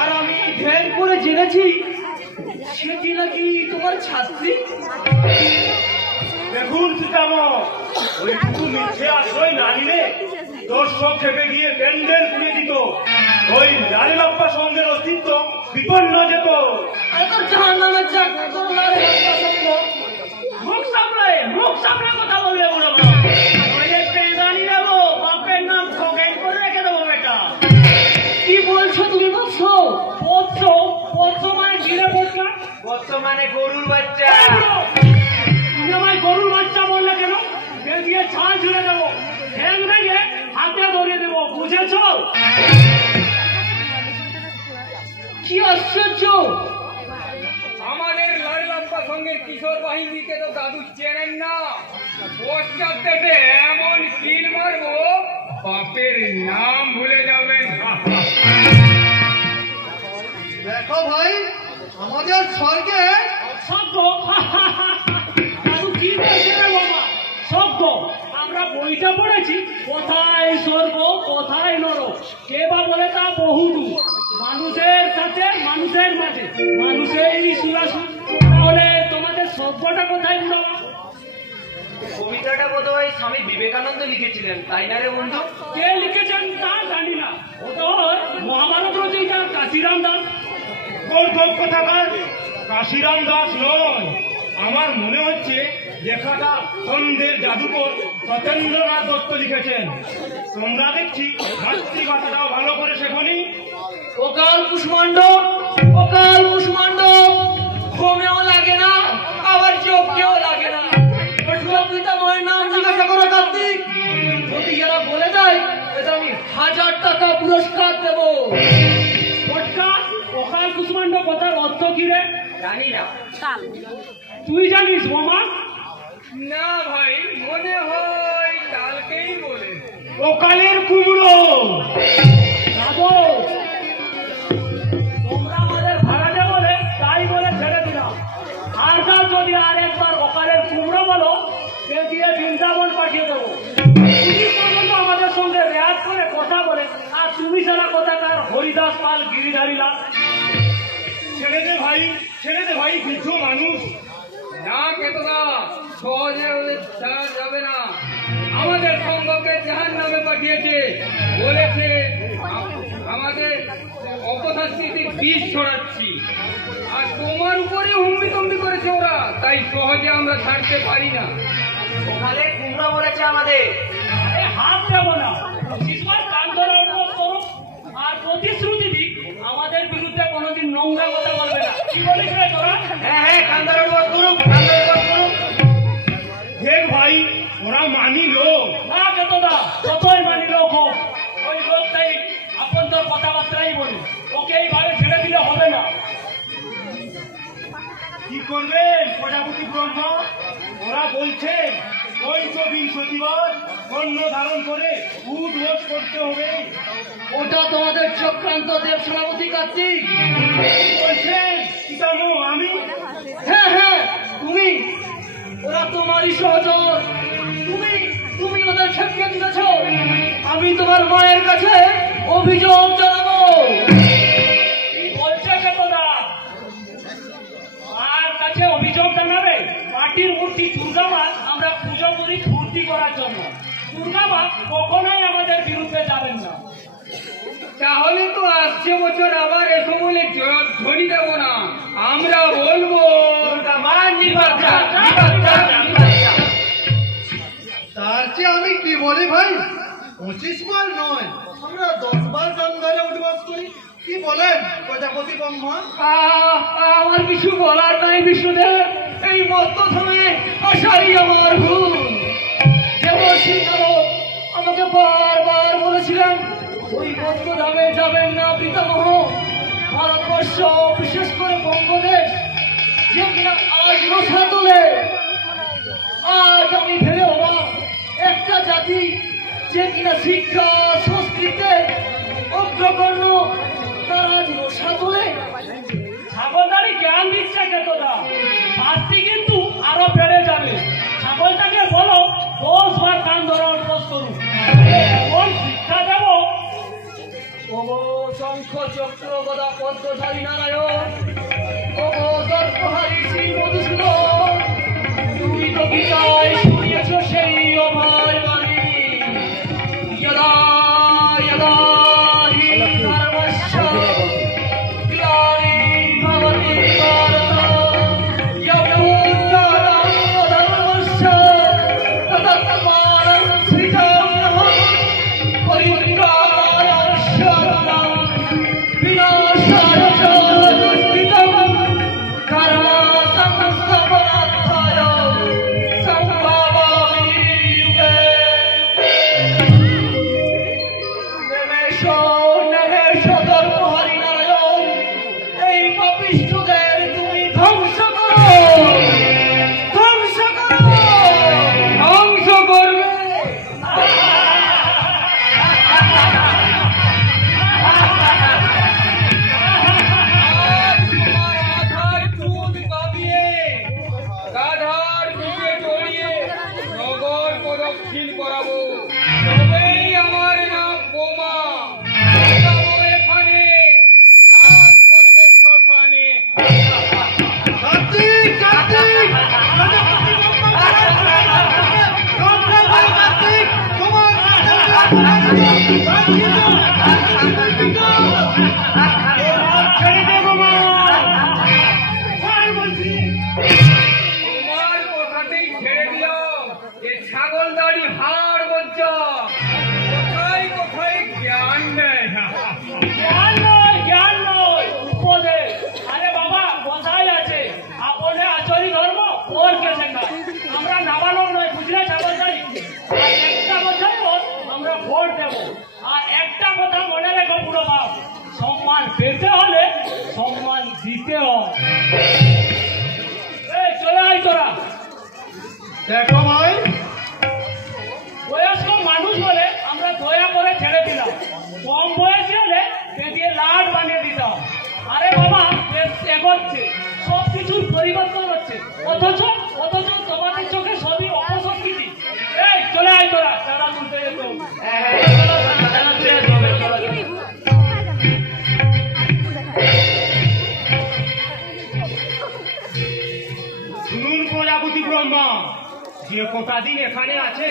আর আমি ধ্যান করে জেনেছি সেটি নাকি তোমার ছাত্রী। দেখুন সীতামা, ওইটুকু মিথ্যে আশ্রয় না নিলে দর্শক খেপে গিয়ে প্যান্ডেল পুড়ে দিত, ওই লালিলাপ্পা সঙ্গের অস্তিত্ব বিপন্ন যেত। তোর জাহান নামের চাক তোর লালে সত্য। মুখ সামনে কথা বলবে বলো না। ওই যে পেঙ্গানি দেবো, বাপের নাম খোকেন করে রেখে দেবো বেটা। কি বলছো তুমি? পত্র মানে গিলে পত্রা, বর্তমানে গরুর বাচ্চা। তুমি আমায় গরুর বাচ্চা বললে কেন? দিয়ে ছাল ঝুলে দেবো, ঠ্যাং ভেঙে হাতে ধরিয়ে দেবো, বুঝেছ? কি আশ্চর্য! আমাদের লালবাপ্পা সঙ্গে কিশোর বাহিনীকে তো দাদু চেনেন না, পশ্চাৎদেশে এমন কিল মারবো বাপের নাম ভুলে যাবেন। দেখো ভাই, আমাদের স্বর্গে সভ্য দাদু কি বলছে রে বাবা? সভ্য আমরা বইটা পড়েছি, কোথায় স্বর্গ কোথায় নরক, কে বা বলে তা বহুদূর। মানুষের সাথে মানুষের মাঝে মানুষেরই সুরাসুর। তাহলে তোমাদের সভ্যটা কোথায় বাবা? কবিতাটা বোধহয় স্বামী বিবেকানন্দ লিখেছিলেন, তাই না রে বন্ধু? কে লিখেছেন তা জানি না, ও তো মহাভারত রচয়িতা কাশিরাম দাস। কথাকার কাশিরাম দাস নয়, আমার মনে হচ্ছে লেখাটা সন্ধ্যের জাদুকর সত্যেন্দ্রনাথ দত্ত লিখেছেন। তোমরা দেখছি মাতৃভাষাটাও ভালো করে শেখনি। অকাল কুষ্মাণ্ড, অকাল কুষ্মাণ্ড, ঘুমেও লাগে না আবার চোখেও লাগে না। পিতামহের নাম জিজ্ঞাসা করো কার্তিক, যদি এরা বলে দেয় আমি 1000 টাকা পুরস্কার দেব। অকাল কুষ্মাণ্ড কথার অর্থ কি রে? জানি না। তুই জানিস বোমা? না ভাই, মনে হয় কালকেই বলে। অকালের কুমড়ো। দাদু, তোমরা আমাদের ভাড়া দে বলে তাই বলে ছেড়ে দিলাম। আর কাল যদি আর একবার অকালের কুমড়ো বলো, সে দিয়ে বৃন্দাবন পাঠিয়ে দেবো। পুলিশ পর্যন্ত আমাদের সঙ্গে রেয়াজ করে কথা বলে, আর তুমি ছাড়া কোথাকার হরিদাস পাল গিরিধারী লাল। ছেড়ে দে ভাই, ছেড়ে দে ভাই, বৃদ্ধ মানুষ। না কেতদা, সহজে ওদের ছাড়া যাবে না। আমাদের সঙ্গকে জাহান্নামে পাঠিয়েছে, বলেছে আমাদের অপশাস্তিতে বিষ ছড়াচ্ছি। আর তোমার উপরে হুম্বি তম্বি করেছে ওরা, তাই সহজে আমরা ছাড়তে পারি না। ওখানে কুমড়া বলেছে আমাদের। হাত দেবো না, শিশুর কান ধরে অনুরোধ করো আর প্রতিশ্রুতি দিক আমাদের বিরুদ্ধে কোনোদিন নোংরা কথা বলবে না। কি বলিস রে তোরা? হ্যাঁ হ্যাঁ, কান ধরে অনুরোধ করুক, কান ধরে অনুরোধ করুক। দেখ ভাই, ওরা মানিল না কেতদা, কতই মানি লোক হোক, ওই লোকটাই আপন তোর কথাবার্তাই বলি, ওকে এইভাবে ছেড়ে দিলে হবে না। কি করবেন প্রজাপতি ব্রহ্মা? ওরা বলছে পঞ্চবিংশতিবার কর্ণ ধারণ করে উদ্বোধ করতে হবে। ওটা তোমাদের চক্রান্ত দেব সেনাপতি কার্তিক। বলছেন পিতামহ আমি? হ্যাঁ হ্যাঁ, তুমি। ওরা তোমারই সহচর। তুমি ওদের ছেড়ে দিয়েছ। আমি তোমার মায়ের কাছে অভিযোগ জানাবো। বলছে কেতদা, আর কাছে অভিযোগ জানাবে? মাটির মূর্তি দুর্গা মা আমরা পুজো করি ফুর্তি করার জন্য। দুর্গা মা কখনোই আমাদের বিরুদ্ধে যাবেন না। তাহলে তো আসছে বছর আবার এসো বলে ধরি দেব না, আমরা বলবো তার চেয়ে আমি কি বলি ভাই, 25 বার নয়, আমরা 10 বার গঙ্গায় উঠবাস করি। কি বলেন প্রজাপতি ব্রহ্মা? আমার কিছু বলার নাই বিষ্ণুদেব। এই মধ্যধামে আসাই আমার ভুল। দেবশ্রী নারদ আমাকে বারবার বলেছিলেন ওই মধ্যধামে যাবেন না পিতামহ। ভারতবর্ষ, বিশেষ করে বঙ্গদেশ, যে কিনা আজ রসা তোলে। আজ আমি ভেবে অবাক, একটা জাতি যে কিনা শিক্ষা সংস্কৃতিতে অগ্রগণ্য, তারা আজ রসা তোলে। ছাগলদারি জ্ঞান দিচ্ছে কেতদা, শাস্তি কিন্তু আরো বেড়ে যাবে। ছাগলটাকে বলো 10 বার কান ধরে অনুরোধ করুন, এমন শিক্ষা দেব। ওগো শঙ্খ চক্র গদা পদ্মধারী নারায়ণ, ওগো দর্পহারী শ্রী মধুসূদন, তুমি তো গীতায় শুনিয়েছ সেই অভয় বাণী। যদা যদা হি ধর্মস্য গ্লানির্ ভবতি ভারত, যদুত্তরং ধর্মস্য তদাত্মাनं সৃজং পরিত্রাণায় শরণং বিনাশায় চ দুষ্কৃতং কর্মসংস্থাপনার্থায় সম্ভাবামি যুগে। নেমেষ ধর্মহারি নারায়ণ, এই পাপিষ্ঠদের তুমি ধ্বংস করো, ধ্বংস করো, ধ্বংস করবে। মাথায় চুল কামিয়ে গাধার পিঠে চড়িয়ে নগর প্রদক্ষিণ করাবো, তবেই আমার নাম বোমা। যাবো এখানে, রাত পড়বে শ্মশানে। কার্তিক, কার্তিক, প্রজাপতি ব্রহ্মা কার্তিক, তোমার ছেড়ে দে বোমা, ছাড় বলছি। তোমার কথাতেই ছেড়ে দিলাম। এ ছাগল দাড়ি হাড় বজ্জা কোথায় কোথায় জ্ঞান দেয়। জ্ঞান নয়, হয়। এই চলে আয় তোরা। দেখো ভাই, বয়স্ক মানুষ বলে আমরা দয়া করে ছেড়ে দিলাম, কম বয়সী হলে বেঁধে লাট বানিয়ে দিতাম। আরে বাবা, দেশ এগোচ্ছে, সব কিছুর পরিবর্তন হচ্ছে, অথচ তোমাদের চোখে সবই অপসংস্কৃতি। এই চলে আয় তোরা, চাঁদা তুলতে যেত। শুনুন প্রজাপতি ব্রহ্মা, যে কটা দিন এখানে আছে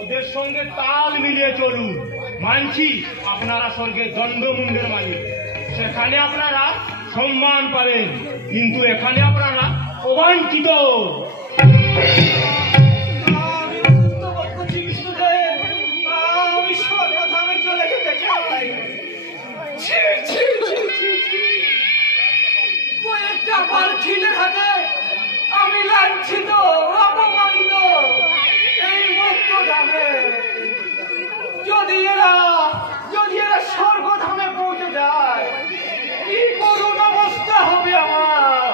ওদের সঙ্গে তাল মিলিয়ে চলুন। মানছি আপনারা স্বর্গের দণ্ডমুণ্ডের মালিক, সেখানে আপনারা সম্মান পাবেন, কিন্তু এখানে আপনারা অবাঞ্ছিত। আমি অসুস্থ বোধ করছি বিষ্ণুদেব। আমি স্বর্গধামে চলে যেতে চাই। ছি, ছি, ছি, ছি, ছি। কয়েকটা বালছিনের হাতে আমি লাঞ্ছিত, অপমানিত এই মুক্তধামে। যদি এরা স্বর্গধামে পৌঁছে যায়, কি করুণ অবস্থা হবে আমার।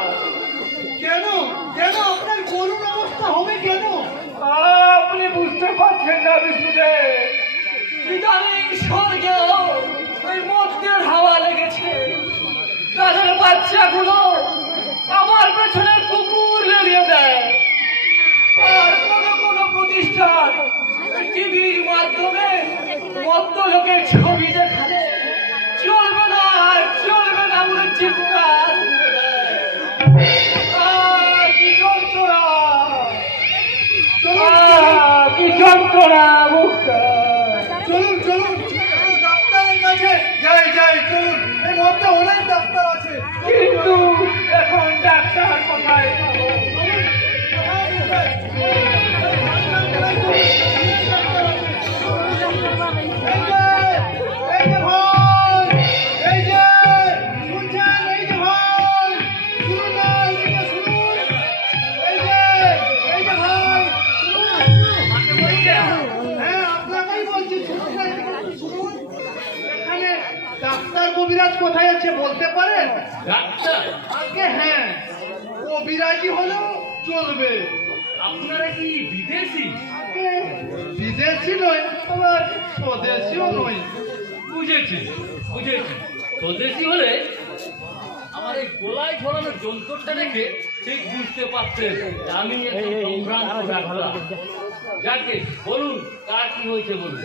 কেন কেন আপনার করুণ অবস্থা হবে কেন? আপনি বুঝতে পারছেন না বিষ্ণুদেব, ইদানিং স্বর্গে ওই মদের হাওয়া লেগেছে। তাদের বাচ্চাগুলো আমার পেছনে কুকুর লেলিয়ে দেয়। আর কোন প্রতিষ্ঠান টিভির মাধ্যমে মদ্য লোকের ছবি দেখালে চলবে না বলে চিৎকার করে দেয়। কি যন্ত্রণা, কি যন্ত্রণা মুক্তা। চলুন চলুন ডাক্তারের কাছে যাই চলুন, এই মধ্যে অনেক ডাক্তার আছে। কিন্তু এখন ডাক্তার কোথায় পাবো? ডাক্তার কবিরাজ কোথায় আছে বলতে পারেন? ডাক্তার, আগে হ্যাঁ, কবিরাজি হলেও চলবে। আপনারা কি বিদেশি? আগে বিদেশি নয়, আবার স্বদেশিও নয়। বুঝেছি। স্বদেশি হলে আমার এই গলায় ঝোলানোর যন্ত্রটা দেখে ঠিক বুঝতে পারছেন আমি একজন সম্ভ্রান্ত ডাক্তার। যাকে বলুন, কার কি হয়েছে বলুন।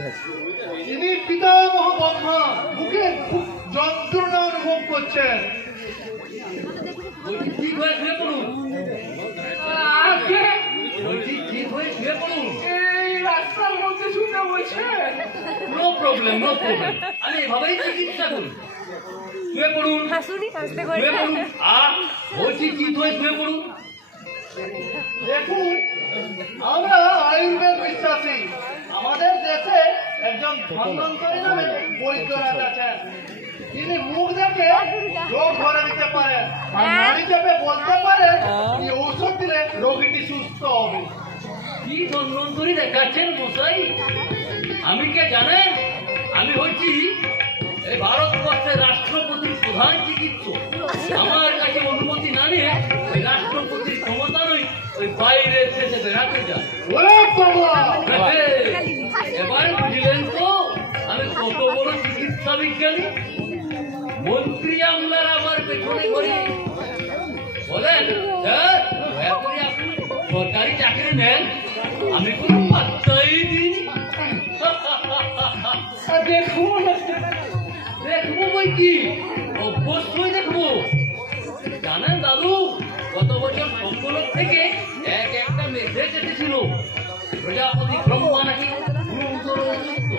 তিনি পিতামহ ব্রহ্মা মুখে খুব যন্ত্রণা অনুভব করছেন। বলছি ঠিক হয়ে শুয়ে পড়ুন। আগে বলছি ঠিক হয়ে শুয়ে পড়ুন। এই রাস্তার মধ্যে শুতে বলছে। No problem. আমি এভাবেই চিকিৎসা করি। শুয়ে পড়ুন, শুয়ে পড়ুন। বলছি ঠিক হয়ে শুয়ে পড়ুন। দেখুন, আমরা আয়ুর্বেদ বিশ্বাসী। আমাদের দেশে একজন ধন্বন্তরী নামে বৈদ্যনাথ আছেন। তিনি মুখ দেখে রোগ ধরে দিতে পারেন, আর নাড়ি চেপে বলতে পারেন এই ঔষধ দিলে রোগীটি সুস্থ হবে। কি ধন্বন্তরী দেখাচ্ছেন মশাই? আমি কে জানেন? আমি হচ্ছি এই ভারতবর্ষের রাষ্ট্রপতির প্রধান চিকিৎসক। আমার কাছে অনুমতি না নিয়ে ওই রাষ্ট্রপতির ক্ষমতা নয়, ওই বাইরের দেশে বেড়াতে যায়। ওরে বাবা! এবার বুঝলেন তো আমি কত বড় চিকিৎসা বিজ্ঞানী। মন্ত্রী আমলার আমার পেছনে ঘরে বলেন, স্যার দয়া করে আপনি সরকারি চাকরি নেন, আমি কোনো পাত্তাই দিই। দেখবো বই কি, অবশ্যই দেখবো। জানেন দাদু, গত বছর সম্পলক থেকে একটা মেসেজ এসেছিল, প্রজাপতি ব্রহ্মা নাকি গুরুতর অসুস্থ।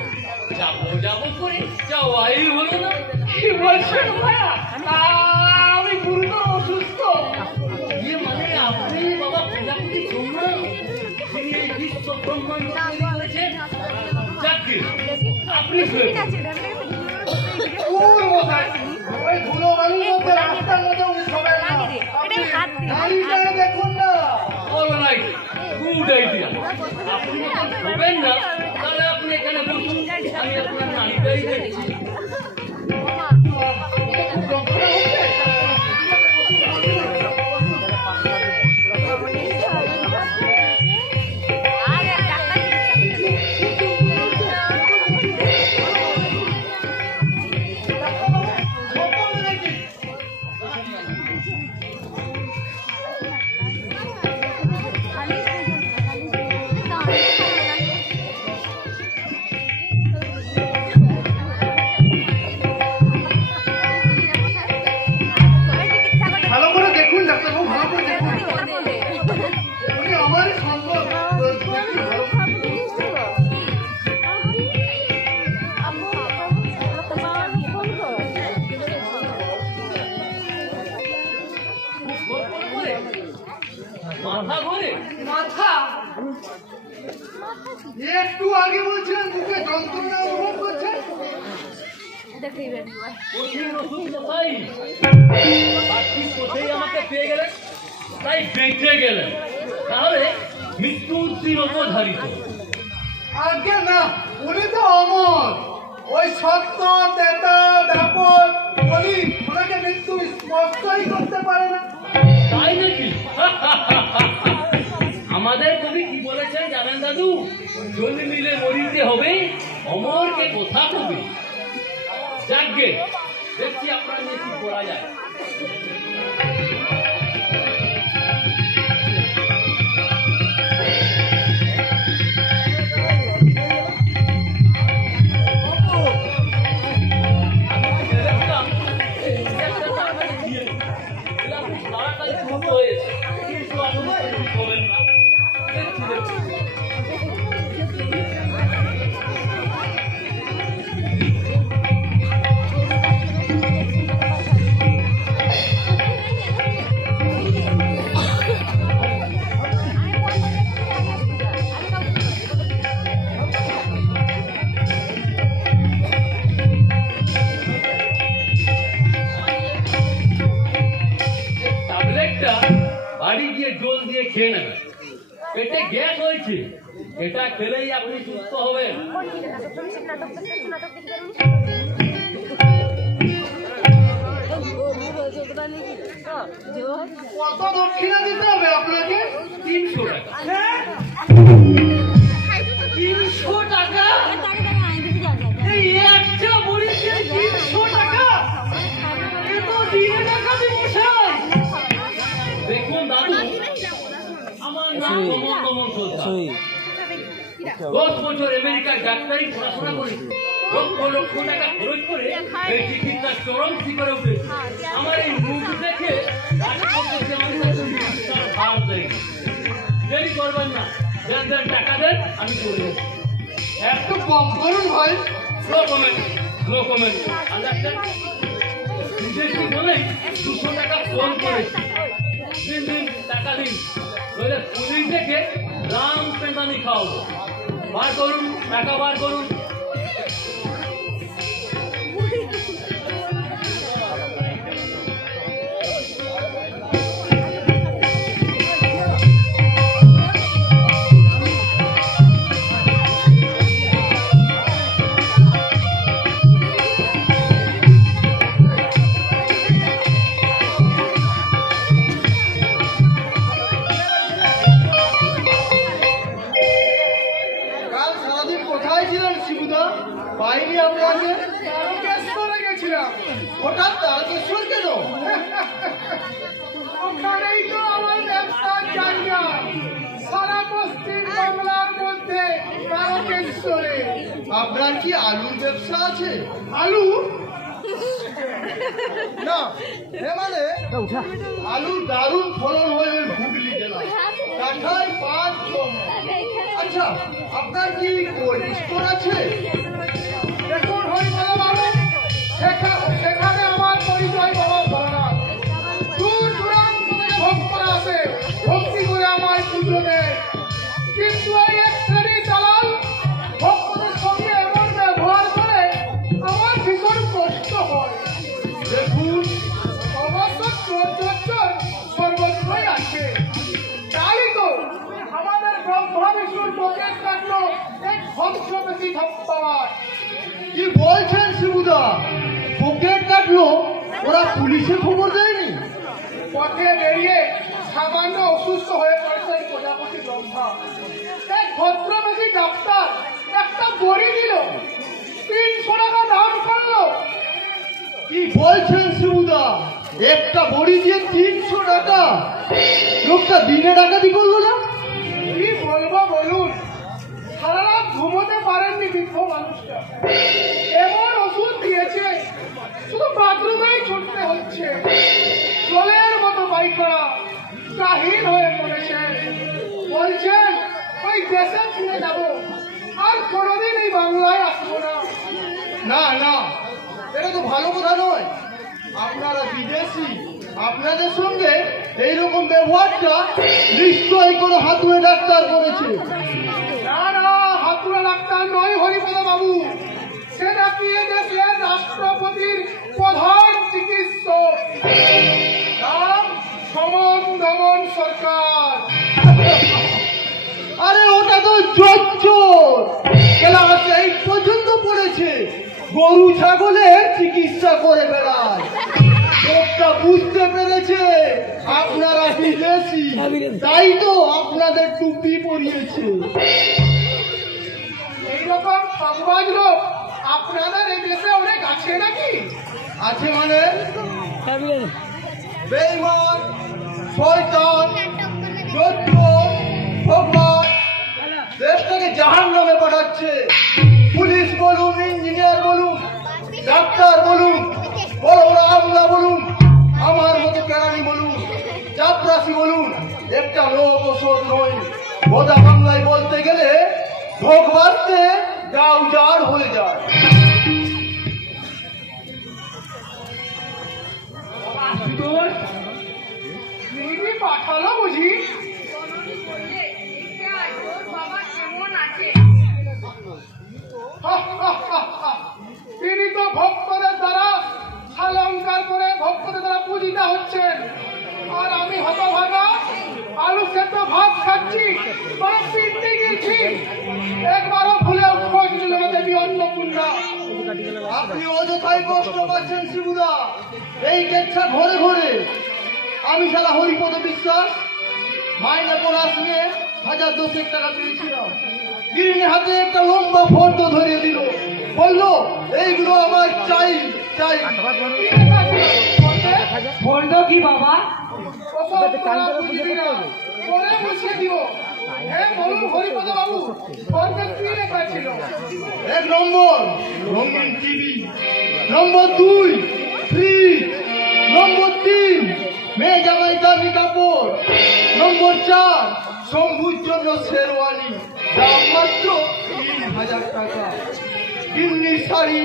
যাবো করে যাওয়াই হলো না। কি বলছেন ভাইয়া? আমি গুরুতর অসুস্থ। ইয়ে মানে আপনি বাবা প্রজাপতি ব্রহ্মা, তিনি এই বিশ্ব ব্রহ্মাণ্ড তৈরি করেছেন। যাকে আপনি ওই ধুলোবালির মধ্যে রাস্তার মধ্যে উনি শোবেন না। আপনি নাড়িটা দেখুন না। All right, good idea. আপনি যখন শোবেন না, তাহলে আপনি এখানে বসুন, আমি আপনার নাড়িটাই দেখছি। যন্ত্রণা হচ্ছে? ভালো করে দেখুন ডাক্তারবাবু, ভালো করে দেখুন। উনি আমারই সম্ভব মাথা ঘোরে? মাথা একটু আগে বলছিলেন বুকে যন্ত্রণা অনুভব করছেন। কঠিন ওষুধ কোথায়? আপনি কোথায় আমাকে পেয়ে গেলেন, তাই বেঁচে গেলেন। তাহলে মৃত্যুর তীর অপধারিত। আগে না, উনি তো অমর। ওই সত্য তেতা দাপট বলি ওনাকে মৃত্যু স্পষ্টই করতে পারে না। তাই নাকি? আমাদের কবি কি বলেছেন জানেন দাদু? জল মিলে মরিতে হবে, অমরকে কথা কবি। যাকগে, দেখছি আপনার নিয়ে কি করা যায়। তাড়াতাড়ি সুস্থ হয়েছে, কিন্তু আপনি বলেন না। দেখছি দেখছি। ট্যাবলেটটা বাড়ি গিয়ে জল দিয়ে খেয়ে নেবেন। পেটে গ্যাস হয়েছে, এটা খেলেই আপনি সুস্থ হবেন। কত দক্ষিণা দিতে হবে আপনাকে? 300 টাকা। 300 টাকা? এই একটা বড়িতে 300 টাকা? এ তো দিনে টাকা মশাই। দেখুন দাদু, আমার নাম কমল সরকার। 10 বছর আমেরিকার ডাক্তারি পড়াশোনা করে লক্ষ লক্ষ টাকা খরচ করে এই চিকিৎসার চরম শিখরে উঠেছে। আমার এই মুখ দেখে ভাব দেয়। দেরি করবেন না, দেন দেন টাকা দেন, আমি করে দেবো। একটু কম করুন ভাই। No comment, no comment. Understand? বিদেশি বলেই 200 টাকা ফোন করেছি। দিন দিন টাকা দিন, নইলে পুলিশ দেখে রাম পেঁদানি খাওয়াবো। বার করুন, টাকা বার করুন। কাল সারাদিন কোথায় ছিলেন শিবুদা? পাইনি আপনাকে। তারকেশ্বরে গেছিলাম। হঠাৎ তারকেশ্বর কেন? ওখানেই তো আমার ব্যবসার জায়গা। সারা পশ্চিম বাংলার মধ্যে তারকেশ্বরে। আপনার কি আলুর ব্যবসা আছে? আলু? না, এ মানে আলুর দারুণ ফলন হয় ওই হুগলি জেলায়। কাঁঠাল 5 কম। আচ্ছা, আপনার কি কোল্ড স্টোর আছে? দেখুন হরিবল বাবু, সেখানে আমার পরিচয় বাবা বলরাম। দূর দূরান্ত থেকে ভক্তরা আসে, ভক্তি করে আমার পুজো দেয়। কিন্তু এই এক শ্রেণীর দালাল ভক্তদের সঙ্গে এমন ব্যবহার করে আমার ভীষণ কষ্ট হয়। দেখুন, অবশ্য চোর সর্বত্রই আছে। তাই তো আমাদের ব্রহ্মা বিষ্ণুর পকেট কাটলো এক ধ্বংসবেশী ধপ্পাবাজ। কি বলছেন শিবুদা? পকেট কাটলো? ওরা পুলিশে খবর দেয়নি? পথে বেরিয়ে সামান্য অসুস্থ হয়ে পড়েছেন প্রজাপতি ব্রহ্মা। এক ভদ্রবেশী ডাক্তার একটা বড়ি দিল, 300 টাকা দাম করলো। কি বলছেন শিবুদা? একটা বড়ি দিয়ে 300 টাকা। লোকটা দিনে ডাকাতি করলো না? কি বলবো বলুন, সারা রাত ঘুমোতে পারেননি বৃদ্ধ মানুষটা। এমন ওষুধ দিয়েছে শুধু বাথরুমেই ছুটতে হচ্ছে। জলের মতো পায়খানা, কাহিল হয়ে পড়েছে। বলছেন ওই দেশে ফিরে যাবো, আর কোনোদিন এই বাংলায় আসবো না। না না, এটা তো ভালো কথা নয়। আপনারা বিদেশি, আপনাদের সঙ্গে এইরকম ব্যবহারটা নিশ্চয়ই কোনো হাতুড়ে ডাক্তার করেছে। না না, হাতুড়া ডাক্তার নয় হরিপদ বাবু, সে নাকি এ দেশের রাষ্ট্রপতির প্রধান চিকিৎসক, নাম সমন দমন সরকার। আরে ওটা তো জজ্জর, ক্লাস 8 পর্যন্ত পড়েছে, গরু ছাগলের চিকিৎসা করে বেড়ায়। লোকটা বুঝতে পেরেছে আপনারা বিদেশি, তাই তো আপনাদের টুপি পরিয়েছে। এইরকম সমাজ লোক আপনাদের এই দেশে অনেক আছে নাকি? আছে মানে বেঈমান, শয়তান, শত্রু, ভগবান দেশটাকে জাহান্নামে পাঠাচ্ছে। পুলিশ বলুন, ইঞ্জিনিয়ার বলুন, ডাক্তার বলুন, বড় বড় আমলা বলুন, আমার মতো কেরানি বলুন, চাপরাশি বলুন, একটা লোক ওষুধ নয়। গোদা বাংলায় বলতে গেলে ভোগ বাড়তে গাও জার হয়ে যায়। দিদি পাঠালো বুঝি? বললে, "এটা তোর বাবা কেমন আছে?" তিনি তো ভক্তদের দ্বারা অলঙ্কার করে ভক্তদের দ্বারা পূজিত হচ্ছেন, আর আমি হতভাগা আলু সেদ্ধ ভাত খাচ্ছি, বরং পিন্ডি গিয়েছি। একবারও ভুলেও খোঁজ নিল না দেবী অন্নপূর্ণা। আপনি অযথাই কষ্ট পাচ্ছেন শিবুদা, এই কেচ্ছা ঘরে ঘরে। আমি সারা হরিপদ বিশ্বাস মাইনে বোনাস নিয়ে 1002 টাকা পেয়েছিলাম। গিরিনি হাতে একটা লম্বা ফর্দ ধরিয়ে দিল, বললো এইগুলো আমার চাই চাই। ফর্দ কি বাবা? ওসব তোরা বুঝবি না, পরে বুঝিয়ে দিব। হ্যাঁ বলুন হরিপদ বাবু, ফর্দে কি লেখা ছিল? 1 নম্বর রঙিন টিভি, নম্বর 2 ফ্রিজ, নম্বর 3 মেয়ে জামাই দামি কাপড়, নম্বর 4 শম্ভুর জন্য শেরওয়ানি, দাম মাত্র 3000 টাকা। গিন্নির শাড়ি,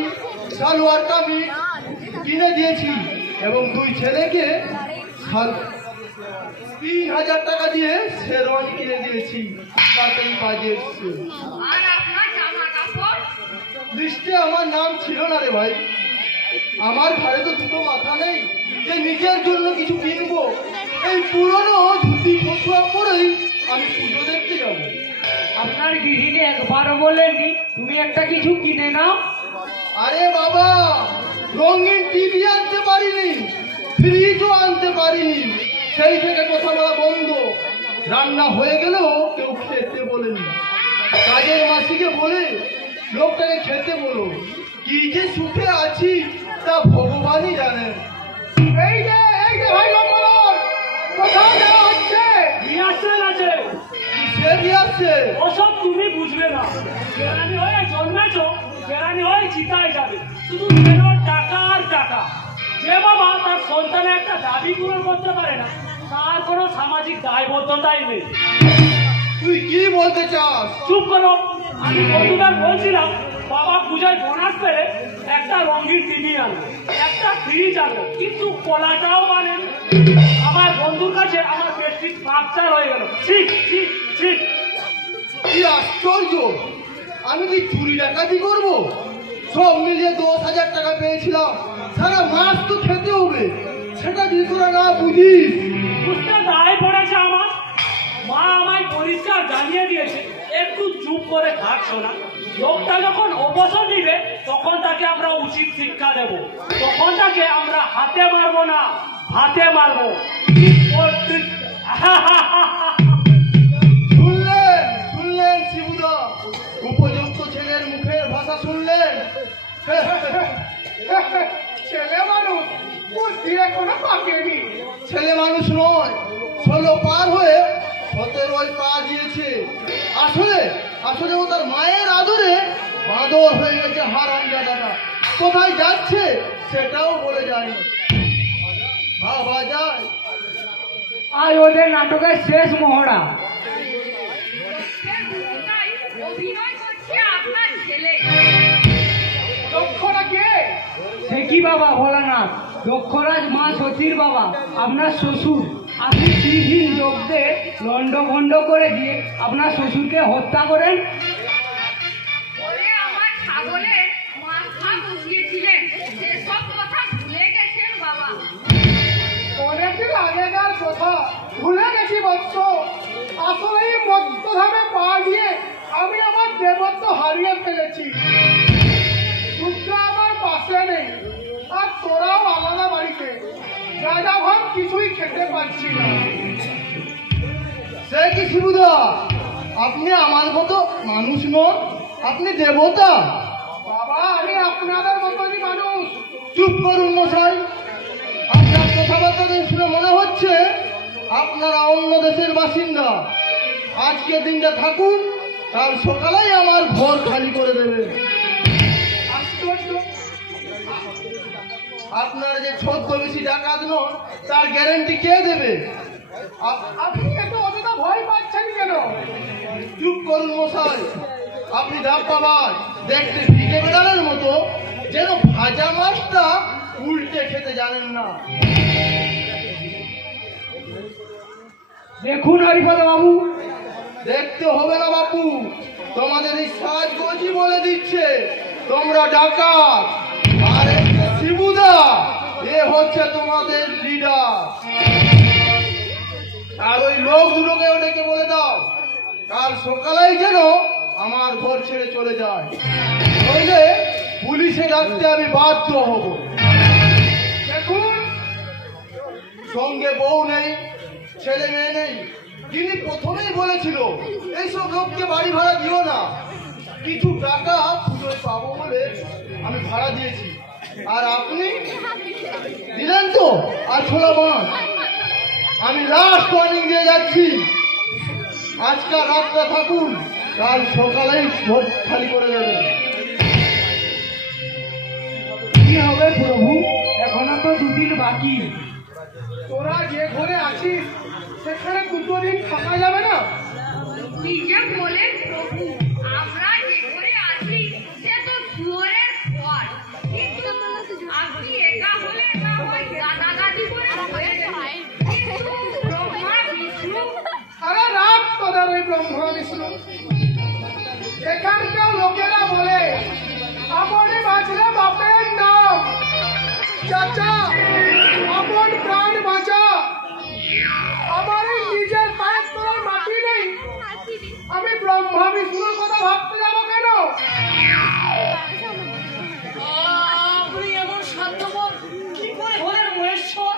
সালোয়ার কামিজ কিনে দিয়েছি এবং 2 ছেলেকে 3000 টাকা দিয়ে শেরওয়ানি কিনে দিয়েছি। তাতেই বাজেট শেষ। আর আপনার জামা কাপড়? লিস্টে আমার নাম ছিল না রে ভাই। আমার ঘরে তো দুটো মাথা নেই যে নিজের জন্য কিছু কিনবো। এই পুরনো ধুতি ফতুয়া পরেই আমি পুজো দেখতে যাব। আপনার গৃহিণী একবারও বলেননি তুমি একটা কিছু কিনে নাও? আরে বাবা, রঙিন টিভি আনতে পারিনি, ফ্রিজও আনতে পারিনি, সেই থেকে কথা বলা বন্ধ। রান্না হয়ে গেলেও কেউ খেতে বলেনি। কাজের মাসিকে বলে লোকটাকে খেতে বলো। কি যে সুখে আছি তা ভগবানই জানেন। এই যে ভাই লম্বর, কোথায় যাওয়া হচ্ছে? নিয়ে আসছেন আছে, সে দিয়ে আসছে। ওসব তুমি বুঝবে না। কেরানি হয়ে জন্মেছ, কেরানি হয়ে চিতায় যাবে, শুধু কেন টাকা আর টাকা। যে বাবা তার সন্তানের একটা দাবি পূরণ করতে পারে না, তার কোনো সামাজিক দায়বদ্ধতাই নেই। তুই কি বলতে চাস? চুপ করো। আমি বন্ধুদের বলছিলাম বাবা পূজায় বোনাস পেলে একটা রঙিন টিভি আনবে, একটা ফ্রিজ আনবে, কিন্তু কলাটাও মানেন। আমার বন্ধুর কাছে আমার পেটটি ফ্র্যাকচার হয়ে গেল। ঠিক ঠিক ঠিক। কি আশ্চর্য! আমি কি চুরি ডাকাতি করবো? সব মিলিয়ে 10,000 টাকা পেয়েছিলাম। সারা মাস তো খেতে হবে, সেটা যদি তোরা না বুঝিস। বুঝতে দায় পড়েছে আমার। মা আমায় পরিষ্কার জানিয়ে দিয়েছে একটু চুপ করে থাকছো না। লোকটা যখন অবসর নিবে তখন তাকে আমরা উচিত শিক্ষা দেব। তখন তাকে আমরা হাতে মারবো না, হাতে মারবো। শুনলেন শিবুদা, উপযুক্ত ছেলের মুখের ভাষা শুনলেন। ছেলে মানুষ বুদ্ধি এখনো পাকেনি। ছেলে মানুষ নয়, 16 পার হয়ে 17 পা দিয়েছে। আসলে আসলে ও তার মায়ের আদরে বাঁদর হয়ে গেছে হারামজাদাটা। কোথায় যাচ্ছে সেটাও বলে যায়নি। ভাবা যায়। আজ ওদের নাটকের শেষ মহড়া। অভিনয় করছে আপনার ছেলে। দক্ষরা কে? সে কি বাবা ভোলানাথ, দক্ষরাজ মা সতীর বাবা, আপনার শ্বশুর। আপনি তিন যজ্ঞে লন্ডভন্ড করে দিয়ে আপনার শ্বশুরকে হত্যা করেন। ওরে আমার ছাগলের মাথা বসিয়েছিলেন, সেসব কথা ভুলে গেছেন বাবা। অনেকদিন আগেকার কথা ভুলে গেছি বৎস। আসলে এই মত্তধামে পা দিয়ে আমি আমার দেবত্ব হারিয়ে ফেলেছি। সূর্য আমার পাশে নেই, আর তোরাও আলাদা বাড়িতে। রাজা ভাব কিছুই খেতে পাচ্ছি না। সে কি শিবুদা, আপনি আমার মতো মানুষ নন, আপনি দেবতা। বাবা, আমি আপনাদের মতনই মানুষ। চুপ করুন মশাই। আপনার কথাবার্তা শুনে মনে হচ্ছে আপনারা অন্য দেশের বাসিন্দা। আজকে দিনটা থাকুন, কাল সকালেই আমার ঘর খালি করে দেবেন। আশ্চর্য! আপনার যে ছদ্মবেশী ডাকাত নন তার গ্যারেন্টি কে দেবে? আপনি এত অযথা ভয় পাচ্ছেন কেন? চুপ করুন মশাই। আপনি ধাপ্পাবাজ, দেখতে ভিটে বেড়ালের মতো, যেন ভাজা মাছটা উল্টে খেতে জানেন না। দেখুন হরিপদ বাবু, দেখতে হবে না বাপু, তোমাদের এই সাজগোজি বলে দিচ্ছে তোমরা ডাকাত। আর শিবুদা এ হচ্ছে তোমাদের লিডার। আর ওই লোক দুটোকে ডেকে বলে দাও কাল সকালেই যেন আমার ঘর ছেড়ে চলে যায়, নইলে পুলিশে ডাকতে আমি বাধ্য হব। দেখুন, সঙ্গে বউ নেই, ছেলে মেয়ে নেই। তিনি প্রথমেই বলেছিল এইসব লোককে বাড়ি ভাড়া দিও না। কিছু টাকা পুজোয় পাবো বলে আমি ভাড়া দিয়েছি, আর আপনি দিলেন তো আর ছোলা বান। আমি লাস্ট ওয়ার্নিং দিয়ে যাচ্ছি, আজকাল রাতটা থাকুন, কাল সকালেই ভোট খালি করে দেবেন। কি হবে প্রভু, এখনো তো দুদিন বাকি। তোরা যে ঘরে আছিস সেখানে 2 দিন থাকা যাবে না? নিজে বলেন প্রভু, আমরা যে করে আছি সে তো শুয়োরের ঘর। কিন্তু আপনি একা হলে না হয় দাদাদাদি করে হয়ে যায়। কিন্তু ব্রহ্মা বিষ্ণু আরে রাত তোদের ওই ব্রহ্মা বিষ্ণু। এখানকার লোকেরা বলে আপনি বাঁচলে বাপের নাম। চাচা, আপন প্রাণ বাঁচা। আমার এই নিজের পায়ের তলায় মাটি নেই, আমি ব্রহ্মা বিষ্ণুর কথা ভাবতে যাবো কেন? আপনি এমন স্বার্থপর কি করে হলেন মহেশ্বর?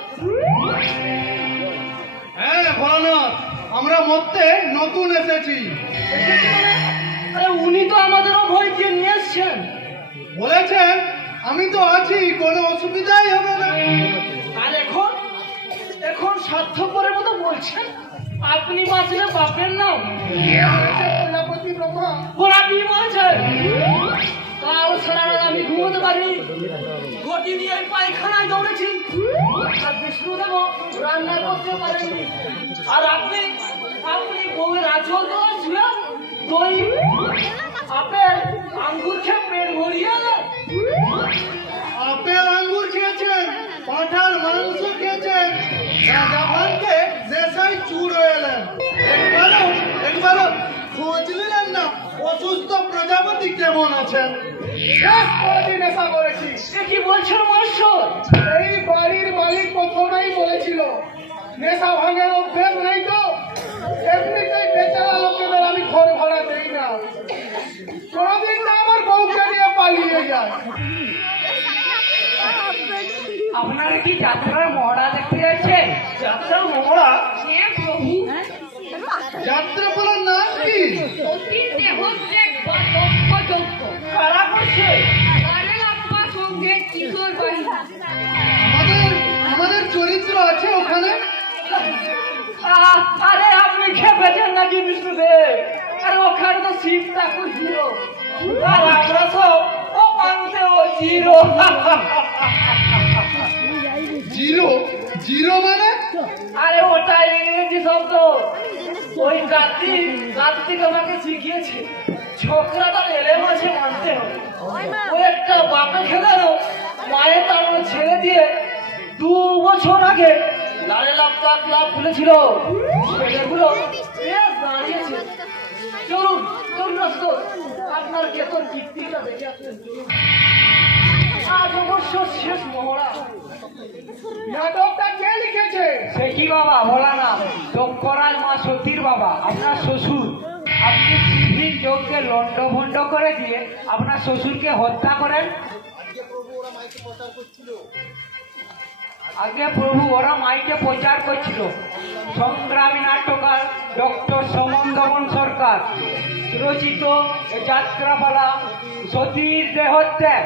হ্যাঁ ভোলানাথ, আমরা মরতে নতুন এসেছি। আরে উনি তো আমাদেরও ভয় দিয়ে নিয়ে এসছেন। বলেছেন আমি তো আছি, কোনো অসুবিধাই হবে না। আর এখন এখন স্বার্থপরের মতো বলছেন আপনি বাঁচলে বাপের নাম। প্রজাপতি ব্রহ্মা ওরা কি বলছে? কাল সারা রাত আমি ঘুমোতে পারিনি, ঘটি নিয়ে পায়খানায় দৌড়েছি। আর বিষ্ণুদেব রান্না করতে পারেননি। আর আপনি আপনি বউয়ের আঁচল দেওয়া ছিলেন, দই আপেল আঙ্গুর খেয়ে পেট ভরিয়ে এলেন। আপেল আঙ্গুর খেয়েছেন, পাঁঠার মাংস খেয়েছেন, রাজাভানকে নেশায় চুর হয়ে এলেন। একবারও খোঁজ নিলেন না অসুস্থ প্রজাপতি কেমন আছেন? শেষ কোনদিন নেশা করেছি। সে কি বলছেন মহেশ্বর? এই বাড়ির মালিক প্রথমেই বলেছিল নেশা ভাঙের অভ্যেস নেই তো। এমনিতেই বেচারা লোকেদের আমি ঘর ভাড়া দেই না। কোনদিন না আমার বউকে নিয়ে পালিয়ে যায়। আপনারা কি যাত্রার মহড়া দেখতে যাচ্ছেন? যাত্রার মহড়া? হ্যাঁ প্রভু, যাত্রা বলার নাম কি? অতীত দেহত্যাগ বা যজ্ঞ কারা করছে? কারের আত্মা সঙ্গে কিশোর বাহিনী। আমাদের হয়েছেন নাকি বিষ্ণুদেব? আর ওখানে তো শিব ঠাকুর হিরো, আর আমরা সব ও পান্তে ও জিরো। জিরো? জিরো মানে? আরে ওটাই ইংরেজি শব্দ। ওই কার্তিক আমাকে শিখিয়েছে ছোকরাটা এলে মাঝে মানতে হবে। ওই একটা বাপে খেলানো মায়ের তার ছেড়ে দিয়ে 2 বছর আগে লালে লাভ খুলেছিল, ছেলেগুলো বেশ দাঁড়িয়েছে। চলুন চলুন আসুন, আপনার কেতন কীর্তিটা দেখে আসলেন। আজ অবশ্য শেষ মহড়া। নাটকটা কে লিখেছে? সে কি বাবা বলা না, দক্ষরাজ মা সতীর বাবা, আপনার শ্বশুর। আপনি শিবলিং যোগকে লন্ডভন্ড করে দিয়ে আপনার শ্বশুরকে হত্যা করেন। আগে প্রভু ওরা মাইকে প্রচার করছিল। সংগ্রামী নাট্যকার ডক্টর সমন দমন সরকার রচিত যাত্রাপালা সতীর দেহত্যাগ।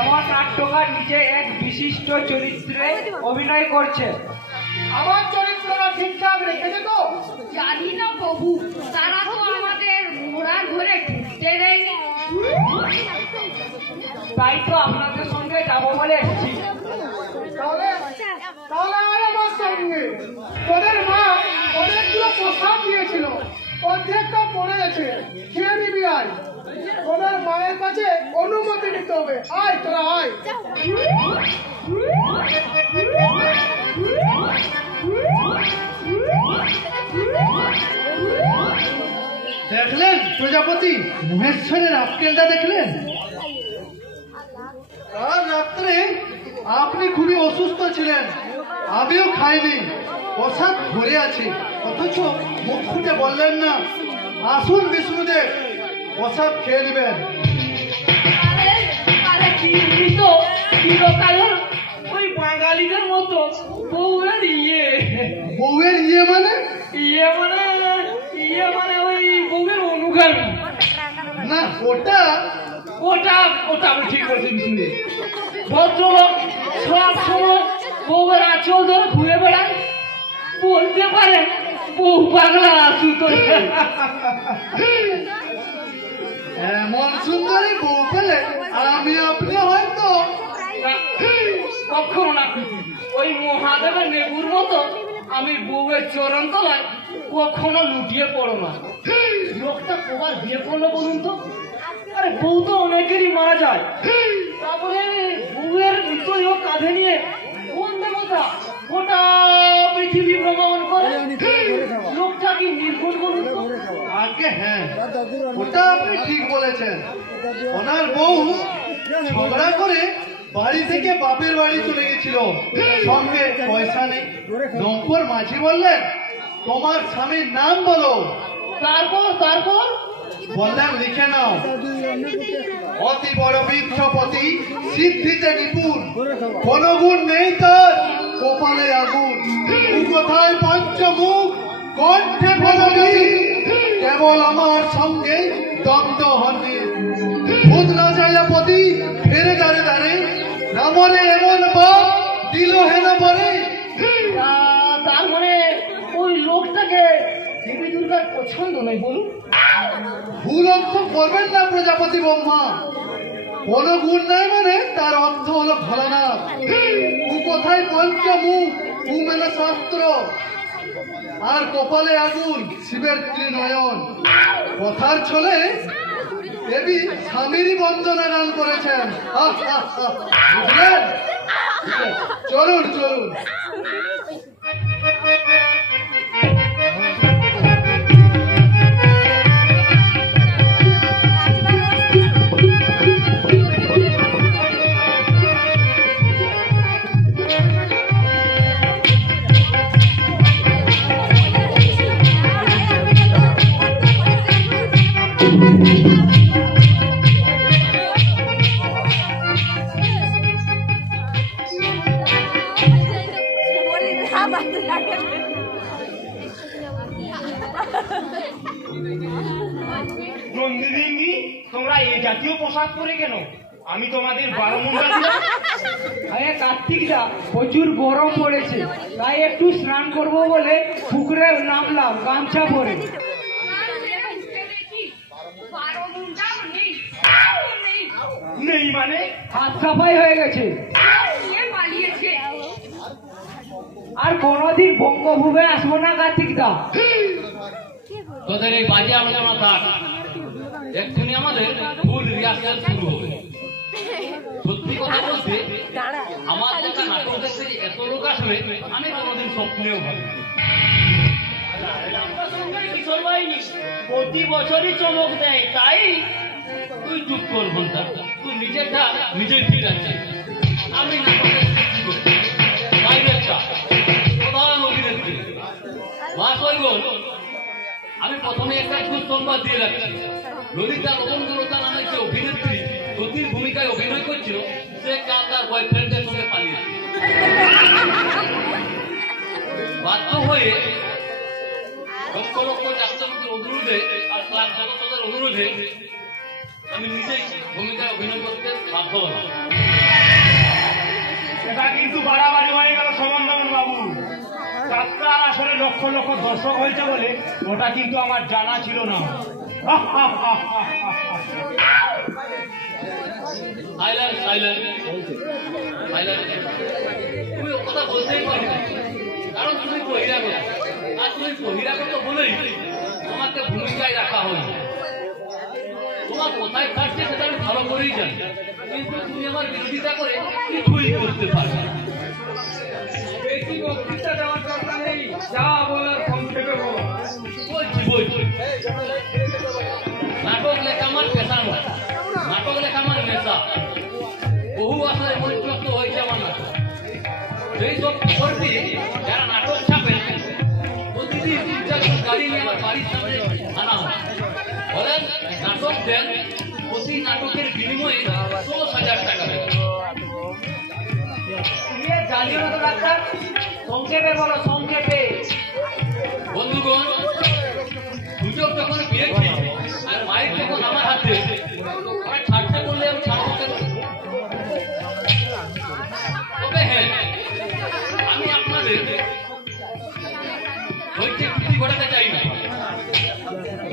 এমন নাট্যকার নিজে এক বিশিষ্ট চরিত্রে অভিনয় করছে। আমার চরিত্রটা ঠিকঠাক রেখেছে তো? জানি না প্রভু, তারা তো আমাদের ঘোড়ার ঘরে ঢুকতে দেয়নি। তাই তো আপনাদের সঙ্গে যাবো বলে এসেছি। তাহলে আয় আমার সঙ্গে। তোদের মা অনেকগুলো প্রস্তাব দিয়েছিল, অর্ধেকটা পড়ে গেছে, খেয়ে নিবি। আয়, তোদের মায়ের কাছে অনুমতি নিতে হবে। আয় তোরা আয়। দেখলেন প্রজাপতি, মহেশ্বরের আক্কেলটা দেখলেন? কাল রাত্রে আপনি খুবই অসুস্থ ছিলেন, আমিও খাইনি, প্রসাদ ধরে আছে, অথচ মুখ ফুটে বললেন না। আসুন বিষ্ণুদেব, প্রসাদ খেয়ে নেবেন। আরে কি তো চিরকালের ওই বাঙালিদের মতো বউয়ের বউয়ের ইয়ে মানে? ইয়ে মানে ওই বউয়ের অনুগামী। না, ওটা ওটা আমি ঠিক বলছি শুনে। ভদ্রলোক সব সময় বউয়ের আঁচল ধরে ঘুরে বেড়ান, বলতে পারেন বউ পাগলা সুতো। এমন সুন্দরী বউ পেলে আমি আপনি হয়তো কখনো না, ওই মহাদেবের নেবুর মতো আমি বউয়ের চরণ তলায় কখনো লুটিয়ে পড়ো না। লোকটা কবার বিয়ে করলো বলুন তো? আরে বউ তো অনেকেরই মারা যায়, তারপরে বউয়ের মৃতদেহ কাঁধে নিয়ে কোন দেবতা গোটা পৃথিবী ভ্রমণ করে। লোকটা কি নির্গুণ বলুন তো? আগে হ্যাঁ, ওটা আপনি ঠিক বলেছেন। ওনার বউ ঝগড়া করে বাড়ি থেকে বাপের বাড়ি চলে গেছিল, সঙ্গে পয়সা নেই। নৌকর মাঝি বললেন, তোমার স্বামীর নাম বলো। তারপর বললেন, লিখে নাও, অতি বড় বৃক্ষপতি, সিদ্ধিতে নিপুণ, কোন গুণ নেই তার, কপালে আগুন, কোথায় পঞ্চমুখ, কণ্ঠে ফলনি, কেবল আমার সঙ্গে দ্বন্দ্ব হননি, ভূত না যাইয়াপতি ফেরে দাঁড়ে দাঁড়ে, নামরে এমন বাপ দিল হেন পরে। তার মানে ওই লোকটাকে দেবী দুর্গার পছন্দ নয় বলুন? ভুল অর্থ করবেন না প্রজাপতি ব্রহ্মা। কোন গুণ নাই মানে তার অর্থ হলো ভালো না। কোথায় পঞ্চমুখ, মেলা শাস্ত্র, আর কপালে আগুন, শিবের ত্রিনয়ন। কথার ছলে দেবী স্বামীরই বন্দনা গান করেছেন। বুঝলেন? চলুন চলুন। নন্দিনী, তোমরা এই জাতীয় পোশাক পরে কেন? আমি তোমাদের 12 মুন্ডা দিলাম। আরে কার্তিকদা, প্রচুর গরম পড়েছে, তাই একটু স্নান করব বলে পুকুরে নামলাম গামছা পরে। নেই মানে? হাত সাফাই হয়ে গেছে। পালিয়েছে। আর কোনোদিন বঙ্গভূমে আসবো না কার্তিকদা। তোদের এই বাজে আলোচনা থাক, এক্ষুনি আমাদের ফুল রিহার্সাল শুরু হবে। সত্যি কথা বলতে আমার দেখা নাটক দেখতে যে এত লোক আসবে আমি কোনোদিন স্বপ্নেও ভাবি। কিশোর বাহিনী প্রতি বছরই চমক দেয়, তাই তুই চুপ কর ঘন্টা, তুই নিজেরটা নিজের ঠিক আছে। আমি নাটকের সৃষ্টি করছি, ডাইরেক্টর, প্রধান অভিনেত্রী মা সৈগল। আমি প্রথমে একটা সুসংবাদ দিয়ে রাখছি, ললিতা রতনগুলতা নামে যে অভিনেত্রী সতীর ভূমিকায় অভিনয় করছিল, সে কাল তার বয়ফ্রেন্ডের সঙ্গে পালিয়েছে। বাধ্য হয়ে লক্ষ লক্ষ ছাত্রছাত্রীর অনুরোধে আর ক্লাস সদস্যদের অনুরোধে আমি নিজেই ভূমিকায় অভিনয় করতে বাধ্য হলাম। এটা কিন্তু বাড়াবাড়ি হয়ে গেল সমন্দমন বাবু। যাত্রার আসলে লক্ষ লক্ষ দর্শক হয়েছে বলে ওটা কিন্তু আমার জানা ছিল না। সাইলেন্ট সাইলেন্ট সাইলেন্ট, তুমি ও কথা বলতেই পারবে না, কারণ তুমি বহিরাগত, আর তুমি বহিরাগত বলেই তোমাকে ভূমিকায় রাখা হয়েছে। তোমার কোথায় থাকছে সেটা আমি ভালো করেই জানি, কিন্তু তুমি আমার বিরোধিতা করে কিছুই করতে পারবে না। বেশি বক্তৃতা দেওয়ার দরকার নেই, যা বলার সংক্ষেপে বলো। বলছি বলছি, নাটক লেখা আমার পেশা নয়, নাটক লেখা আমার নেশা। বহু আশায় মঞ্চস্থ হয়েছে আমার নাটক। সেই সব কর্মী যারা নাটক ছাপেন প্রতিদিন 3-4 গাড়ি নিয়ে আমার বাড়ির সামনে আনা হয়, বলেন নাটক দেন, প্রতি নাটকের বিনিময়ে 10,000 টাকা দেন। তুমি আর জ্বালিও না তো ডাক্তার, সংক্ষেপে বলো সংক্ষেপে। বন্ধুগণ, সুযোগ যখন পেয়েছি আর মাইক যখন আমার হাতে, আর ছাড়তে বললে আমি ছাড়তে পারবো। তবে হ্যাঁ, আমি আপনাদের ধৈর্য ক্ষতি ঘটাতে চাই না।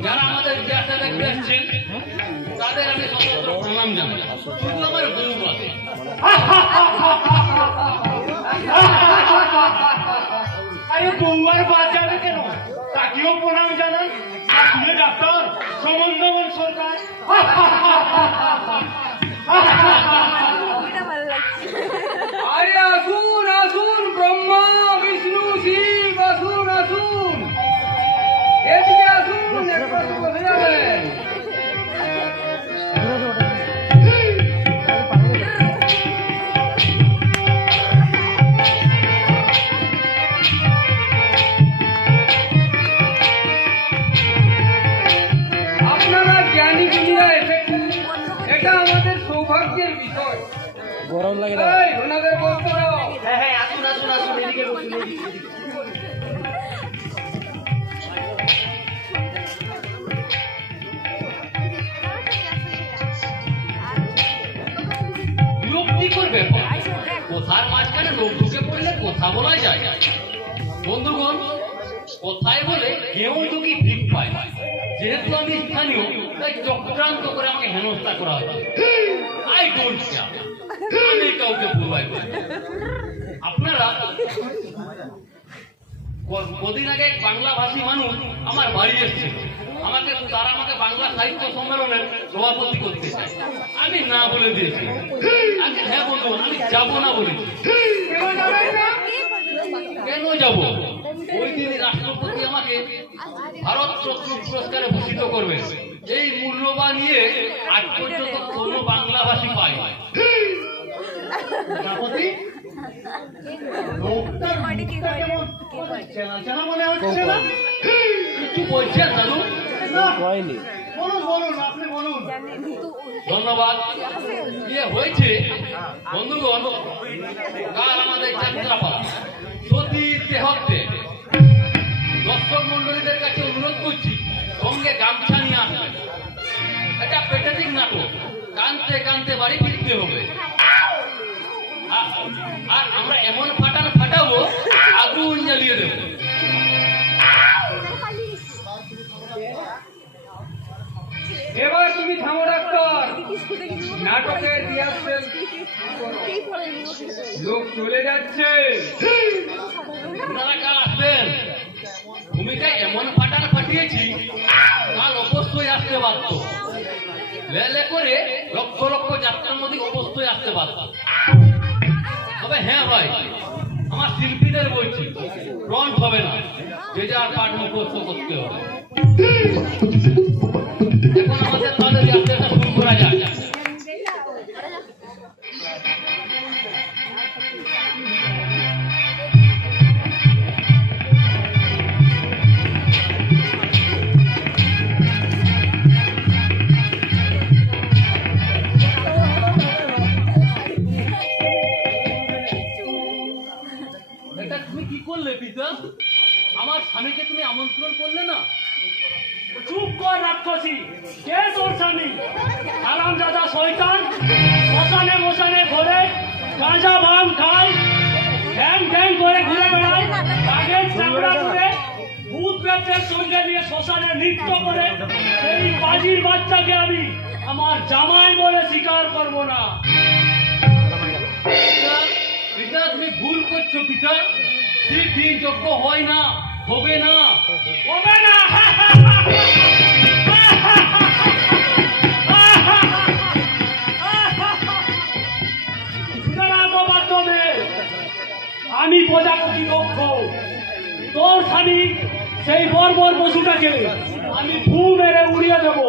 যারা আমাদের রিহার্সাল দেখতে আসছেন তাদের আমি সশস্ত্র প্রণাম জানাই, শুধু আমার বউ বাদে। আরে বউয়ার বাদ যাবে কেন? তাকেও প্রণাম জানান। আর শুনে ডাক্তার সমন্দমন সরকার। আরে আসুন আসুন, ব্রহ্মা বিষ্ণু শিব আসুন আসুন, এদিকে আসুন, একবার তো বসে যাবেন। আপনারা জ্ঞানী গুণীরা এসেছেন, এটা আমাদের সৌভাগ্যের বিষয়। গরম লাগে না, ওনাদের বলতে দাও। হ্যাঁ হ্যাঁ, আসুন আসুন আসুন, এদিকে বসুন। বিরক্তিকর ব্যাপার, কথার মাঝখানে লোক ঢুকে পড়লে কথা বলা যায়। বন্ধুগণ, কথায় বলে কেউ যদি ভিক পায়, যেহেতু আমি স্থানীয় তাই চক্রান্ত করে আমাকে হেনস্থা করা হয়েছে। আই ডোন্ট কেয়ার, আমি কাউকে ভুলবাই করি। আপনারা কদিন আগে এক বাংলা ভাষী মানুষ আমার বাড়ি এসেছিল, তারা আমাকে বাংলা সাহিত্য সম্মেলনের সভাপতি করতে চায়। আমি না বলে দিয়েছি। হ্যাঁ বন্ধু, আমি যাবো না বলেছি। কেন যাব? ওই দিন রাষ্ট্রপতি আমাকে ভারত রত্ন পুরস্কারে ভূষিত করবে। এই মূল্যবান নিয়ে আজ পর্যন্ত কোনো বাংলাভাষী পায়। রাষ্ট্রপতি লোকটার মুখটা কেমন চেনা চেনা মনে হচ্ছে না? কিছু বলছেন দাদু? বলুন বলুন, আপনি বলুন। ধন্যবাদ। ইয়ে হয়েছে বন্ধুগণ, কাল আমাদের যাত্রাপালা সতীর দেহত্বে দর্শক মন্ডলীদের কাছে অনুরোধ করছি সঙ্গে গামছা নিয়ে আসবেন। এটা পেটেটিক নাটক, কানতে কানতে বাড়ি ফিরতে দিতে হবে। আর আমরা এমন ফাটানো ফাটাবো আগুন জ্বালিয়ে দেবো। এবার তুমি থামো ডাক্তার, নাটকের রিহার্সেল লোক চলে যাচ্ছে। আপনারা কাল আসবেন, ভূমিকা এমন ফাটানো ফাটিয়েছি কাল অবশ্যই আসতে বাধ্য। লেলে করে লক্ষ লক্ষ যাত্রার মধ্যে অবশ্যই আসতে বাধ্য। তবে হ্যাঁ ভাই, আমার শিল্পীদের বলছি ফ্রন্ট হবে না, যে যার পাঠ মুখস্থ করতে হবে। এখন আমাদের তাহলে যাত্রাটা শুরু করা যায়। এটা তুমি কি করলে পিতা? আমার স্বামীকে তুমি আমন্ত্রণ করলে না? চুপ কর রাক্ষসী, কে তোর স্বামী? হারামজাদা শয়তান, মশানে মশানে ঘোরে, গাঁজা ভাঙ খায়, ঢ্যাং ঢ্যাং করে ঘুরে বেড়ায়, কাগের চামড়া করে, ভূত প্রেতের সঙ্গে নিয়ে শ্মশানে নৃত্য করে। সেই বাজির বাচ্চাকে আমি আমার জামাই বলে স্বীকার করবো না। পিতা তুমি ভুল করছো পিতা, শিল্পী যোগ্য হয় না, হবে না, হবে না। আমি প্রজাপতি দক্ষ, তোর স্বামী সেই বর্বর পশুটাকে আমি ফু মেরে উড়িয়ে দেব।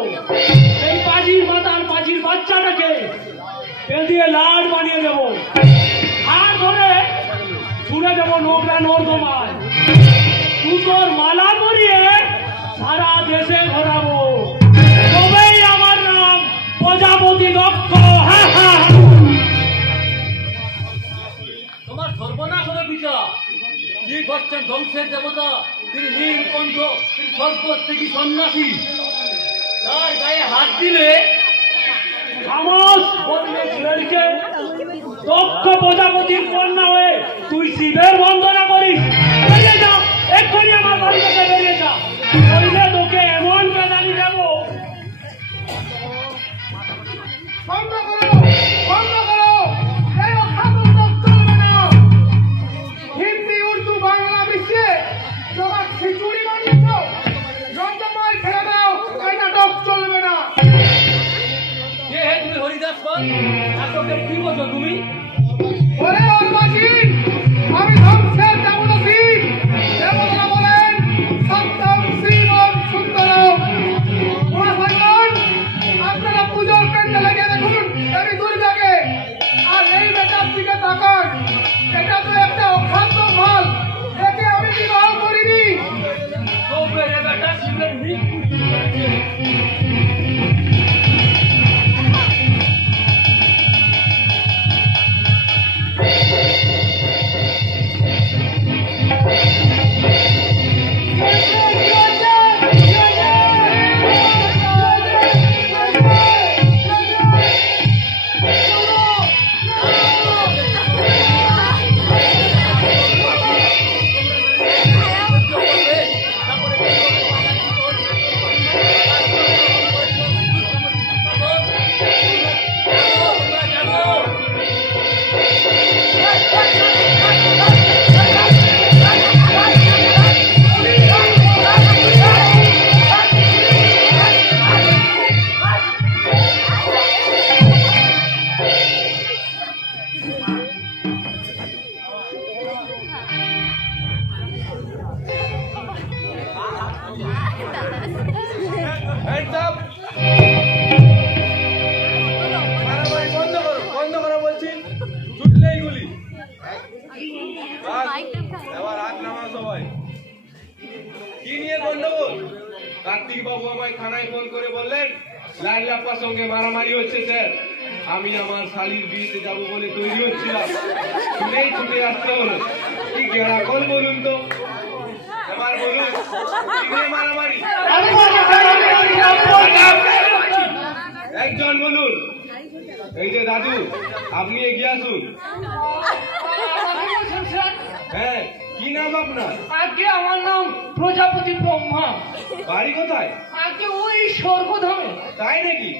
সেই পাজির মাতার পাজির বাচ্চাটাকে পেঁদিয়ে লাড বানিয়ে দেব, আর ধরে ছুড়ে দেব নোংরা নর্দমায়। সুতোর মালা পরিয়ে সারা দেশে ঘোরাবো, তবেই আমার নাম প্রজাপতি দক্ষ। তোমার সর্বনাশ হবে পিতা। কি করছেন ধ্বংসের দেবতা, তিনি নীলকণ্ঠ, তিনি সর্বত্যাগী সন্ন্যাসী। তার গায়ে হাত দিলে খামোশ বললে ছেলেকে, দক্ষ প্রজাপতির কন্যা হয়ে তুই শিবের বন্দনা করিস? বেরিয়ে যা, এক্ষুনি আমার বাড়ি থেকে বেরিয়ে যা, নইলে তোকে এমন বেদানি দেবো। বন্ধ করো, বন্ধ করো, এই অখাদ্য চলবে না। হিন্দি উর্দু বাংলা মিশিয়ে তোমার খিচুড়ি বানিয়েছ, যন্ত্রময় ছেড়ে দাও, এই নাটক চলবে না। কে হে তুমি হরিদাস পাল? নাটকের কি বলছো তুমি? ওরে অর্বাচী, আমি ধ্বংসের দেবতা শিব। দেবতারা বলেন সত্যম শিবম সুন্দরম। মহাশয়গণ, আপনারা পুজোর প্যান্ডেলে গিয়ে দেখুন দেবী দুর্গাকে, আর এই বেটার দিকে তাকান। এটা তো একটা অখাদ্য মাল, একে আমি বিবাহ করিনি। তবে রে বেটা, শিবের মৃত্যু করেছে। কার্তিক বাবু আমায় থানায় ফোন করে বললেন লাইলাপ্পার সঙ্গে মারামারি হচ্ছে স্যার। আমি আমার শালির বিয়েতে যাবো বলে তৈরি হচ্ছিলাম, শুনেই ছুটে আসতে হলো। কি গেরাকল বলুন তো, এবার বলুন কি নিয়ে মারামারি? একজন বলুন। এই যে দাদু, আপনি এগিয়ে আসুন। আমাকে বলছেন স্যার? হ্যাঁ, কি নাম আপনার? আগে আমার নাম প্রজাপতি ব্রহ্মা। বাড়ি কোথায়? আগে ওই স্বর্গধামে। তাই নাকি?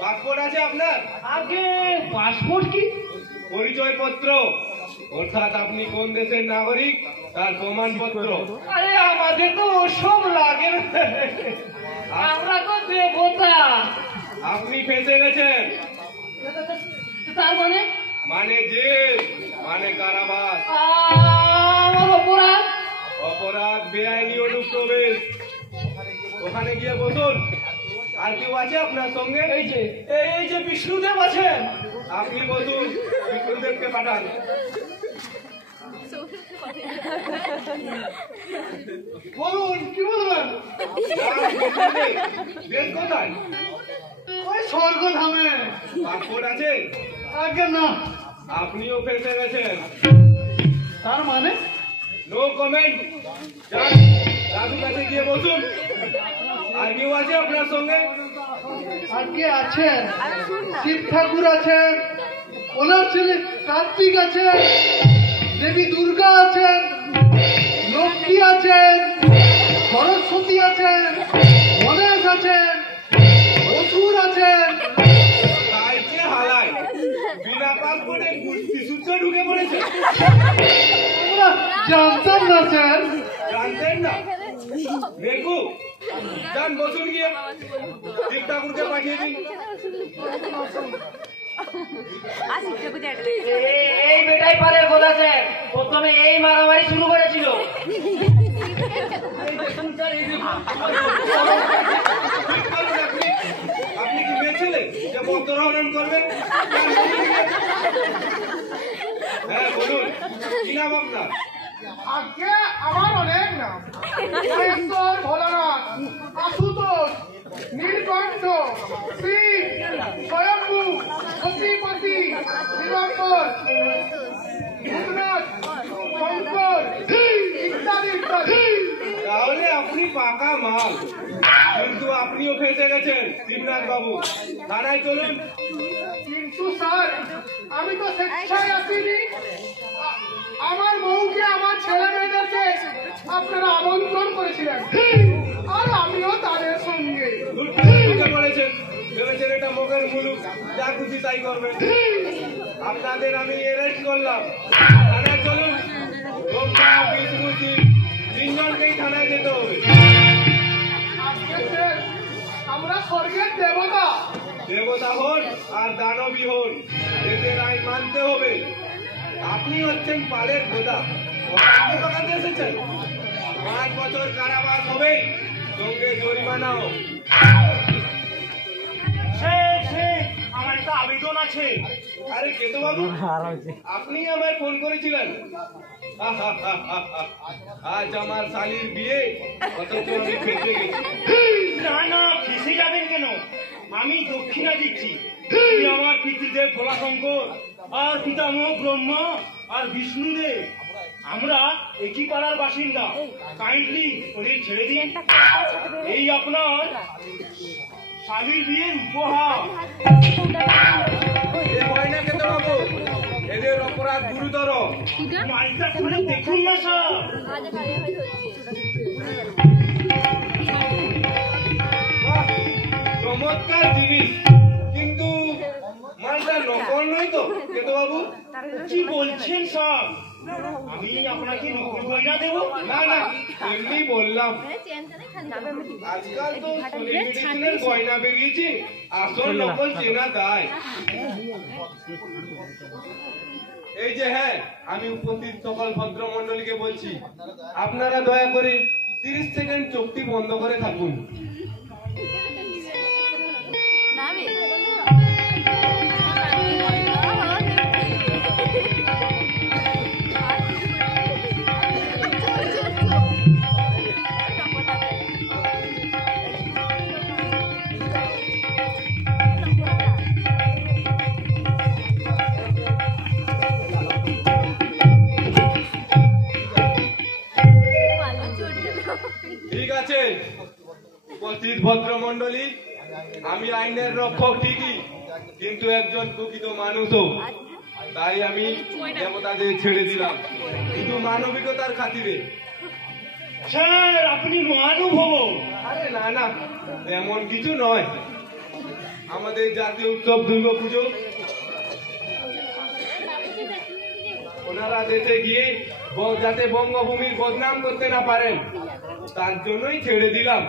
পাসপোর্ট আছে আপনার? আগে পাসপোর্ট কি? পরিচয়পত্র, অর্থাৎ আপনি কোন দেশের নাগরিক তার প্রমাণপত্র। আরে আমাদের তো ওসব লাগে না, আমরা তো দেবতা। আপনি ফেঁসে গেছেন। তার মানে মানে জেল, মানে কারাবাস। আমার অপরাধ? অপরাধ বেআইনি অনুপ্রবেশ। ওখানে গিয়ে বসুন। আর কেউ আছে আপনার সঙ্গে? এই যে বিষ্ণুদেব আছেন। আপনি বসুন, বিষ্ণুদেবকে পাঠান। বলুন কি বলবেন? দেশ কোথায়? ওই স্বর্গধামে। পাসপোর্ট আছে? আগে না। আপনিও ফেঁসে গেছেন। তার মানে নো কমেন্ট। দাদুর কাছে গিয়ে বসুন। আর কেউ আছে আপনার সঙ্গে? আজকে আছেন শিব ঠাকুর আছেন, ওনার ছেলে কার্তিক আছেন, দেবী দুর্গা আছেন, লক্ষ্মী আছেন, সরস্বতী আছেন, গণেশ আছেন, অসুর আছেন। তাইছে হালাই বিনা পাসপোর্টে কুস্তি সূত্র ঢুকে পড়েছে। আমরা জানতাম না স্যার। জানতেন না? দেখু যান, বসুন গিয়ে। শিব ঠাকুরকে পাঠিয়ে দিন। এই বেটাই পারে গোলা স্যার, প্রথমে এই মারামারি শুরু করেছিল। ঠিক করুন আপনি। আপনি কি মেয়ে ছেলে যে বস্ত্রহরণ করবেন? হ্যাঁ বলুন, কি নাম আপনার? আগে আমার অনেক নাম। মহেশ্বর, ভোলানাথ, আশুতোষ, নীলকণ্ঠ, শিব, স্বয়ম্ভু, সতীপতি, দিগম্বর, ভূতনাথ, শঙ্কর, ইত্যাদি ইত্যাদি। তাহলে আপনি পাকা মাল। কিন্তু আপনিও ফেঁসে গেছেন শিবনাথ বাবু। থানায় চলুন। কিন্তু স্যার, আমি তো স্বেচ্ছায় আসিনি। আমার বউকে, আমার ছেলে মেয়েদেরকে আপনারা আমন্ত্রণ করেছিলেন, আর আমিও তাদের সঙ্গে। ঢুকে পড়েছেন, ভেবেছেন এটা মুখের মুলুক, যা খুশি তাই করবেন। আপনাদের আমি অ্যারেস্ট করলাম। থানায় চলুন। ব্রহ্মা, বিষ্ণু, শিব তিনজনকেই থানায় যেতে হবে। আজকে স্যার, আমরা স্বর্গের দেবতা। দেবতা হন আর দানবী হন, দেশের আইন মানতে হবে। আপনি হচ্ছেন পালের খোদা। টাকাতে এসেছেন। 5 বছর কারাবাস হবে, সঙ্গে জরিমানাও। আমার একটা আবেদন আছে। আরে কেতো বাবু, আপনি আমায় ফোন করেছিলেন। আজ আমার শালির বিয়ে, অথচ আমি ফেঁসে গেছি। না না, ফেসে যাবেন কেন? আমি দক্ষিণা দিচ্ছি। তুমি আমার পিতৃদেব ভোলাশঙ্কর আর পিতামহ ব্রহ্মা আর বিষ্ণুদেব, আমরা একই পাড়ার বাসিন্দা। কাইন্ডলি ওদের ছেড়ে দিন। এই আপনার শালির বিয়ের উপহার। এ হয় না কেতো বাবু, এদের অপরাধ গুরুতর। মালটা খুলে দেখুন না স্যার। বাহ, চমৎকার জিনিস, কিন্তু মালটা নকল নয় তো কেতো বাবু? কি বলছেন স্যার? আমি আপনাকে নকল গয়না দেবো? না না, এমনি বললাম। আজকাল তো মেডিসিনের গয়না বেরিয়েছে, আসল নকল চেনা দায়। এই যে হ্যাঁ, আমি উপস্থিত সকল ভদ্রমন্ডলীকে বলছি, আপনারা দয়া করে 30 সেকেন্ড চোখটি বন্ধ করে থাকুন। ঠিক আছে উপস্থিত ভদ্রমন্ডলী, আমি আইনের রক্ষক ঠিকই, কিন্তু একজন প্রকৃত মানুষও। তাই আমি দেবতাদের ছেড়ে দিলাম, কিন্তু মানবিকতার খাতিরে। স্যার আপনি মহানুভব। আরে না না, এমন কিছু নয়। আমাদের জাতীয় উৎসব দুর্গাপুজো, ওনারা দেশে গিয়ে যাতে বঙ্গভূমির বদনাম করতে না পারেন, তার জন্যই ছেড়ে দিলাম।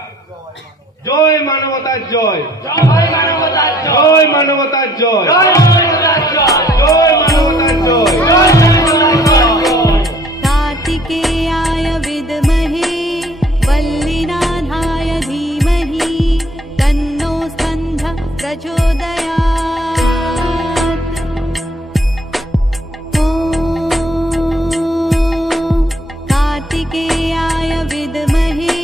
জয় মানবতার জয়, জয় মানবতার জয়, জয় মানবতার জয়, জয় মানবতার জয়। कार्तिकेयाय विद्महे वल्लीनाथाय धीमहि तन्नो स्कन्धः प्रचोदयात्। ॐ कार्तिकेयाय विद्महे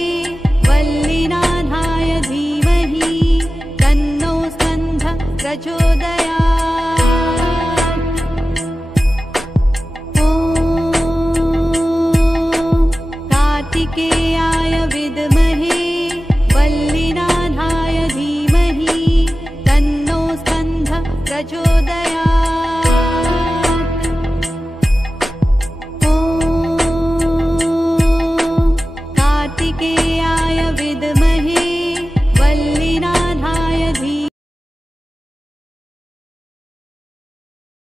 वल्लीनाथाय धीमहि तन्नो स्कन्धः प्रचोदयात्। कार्तिकेया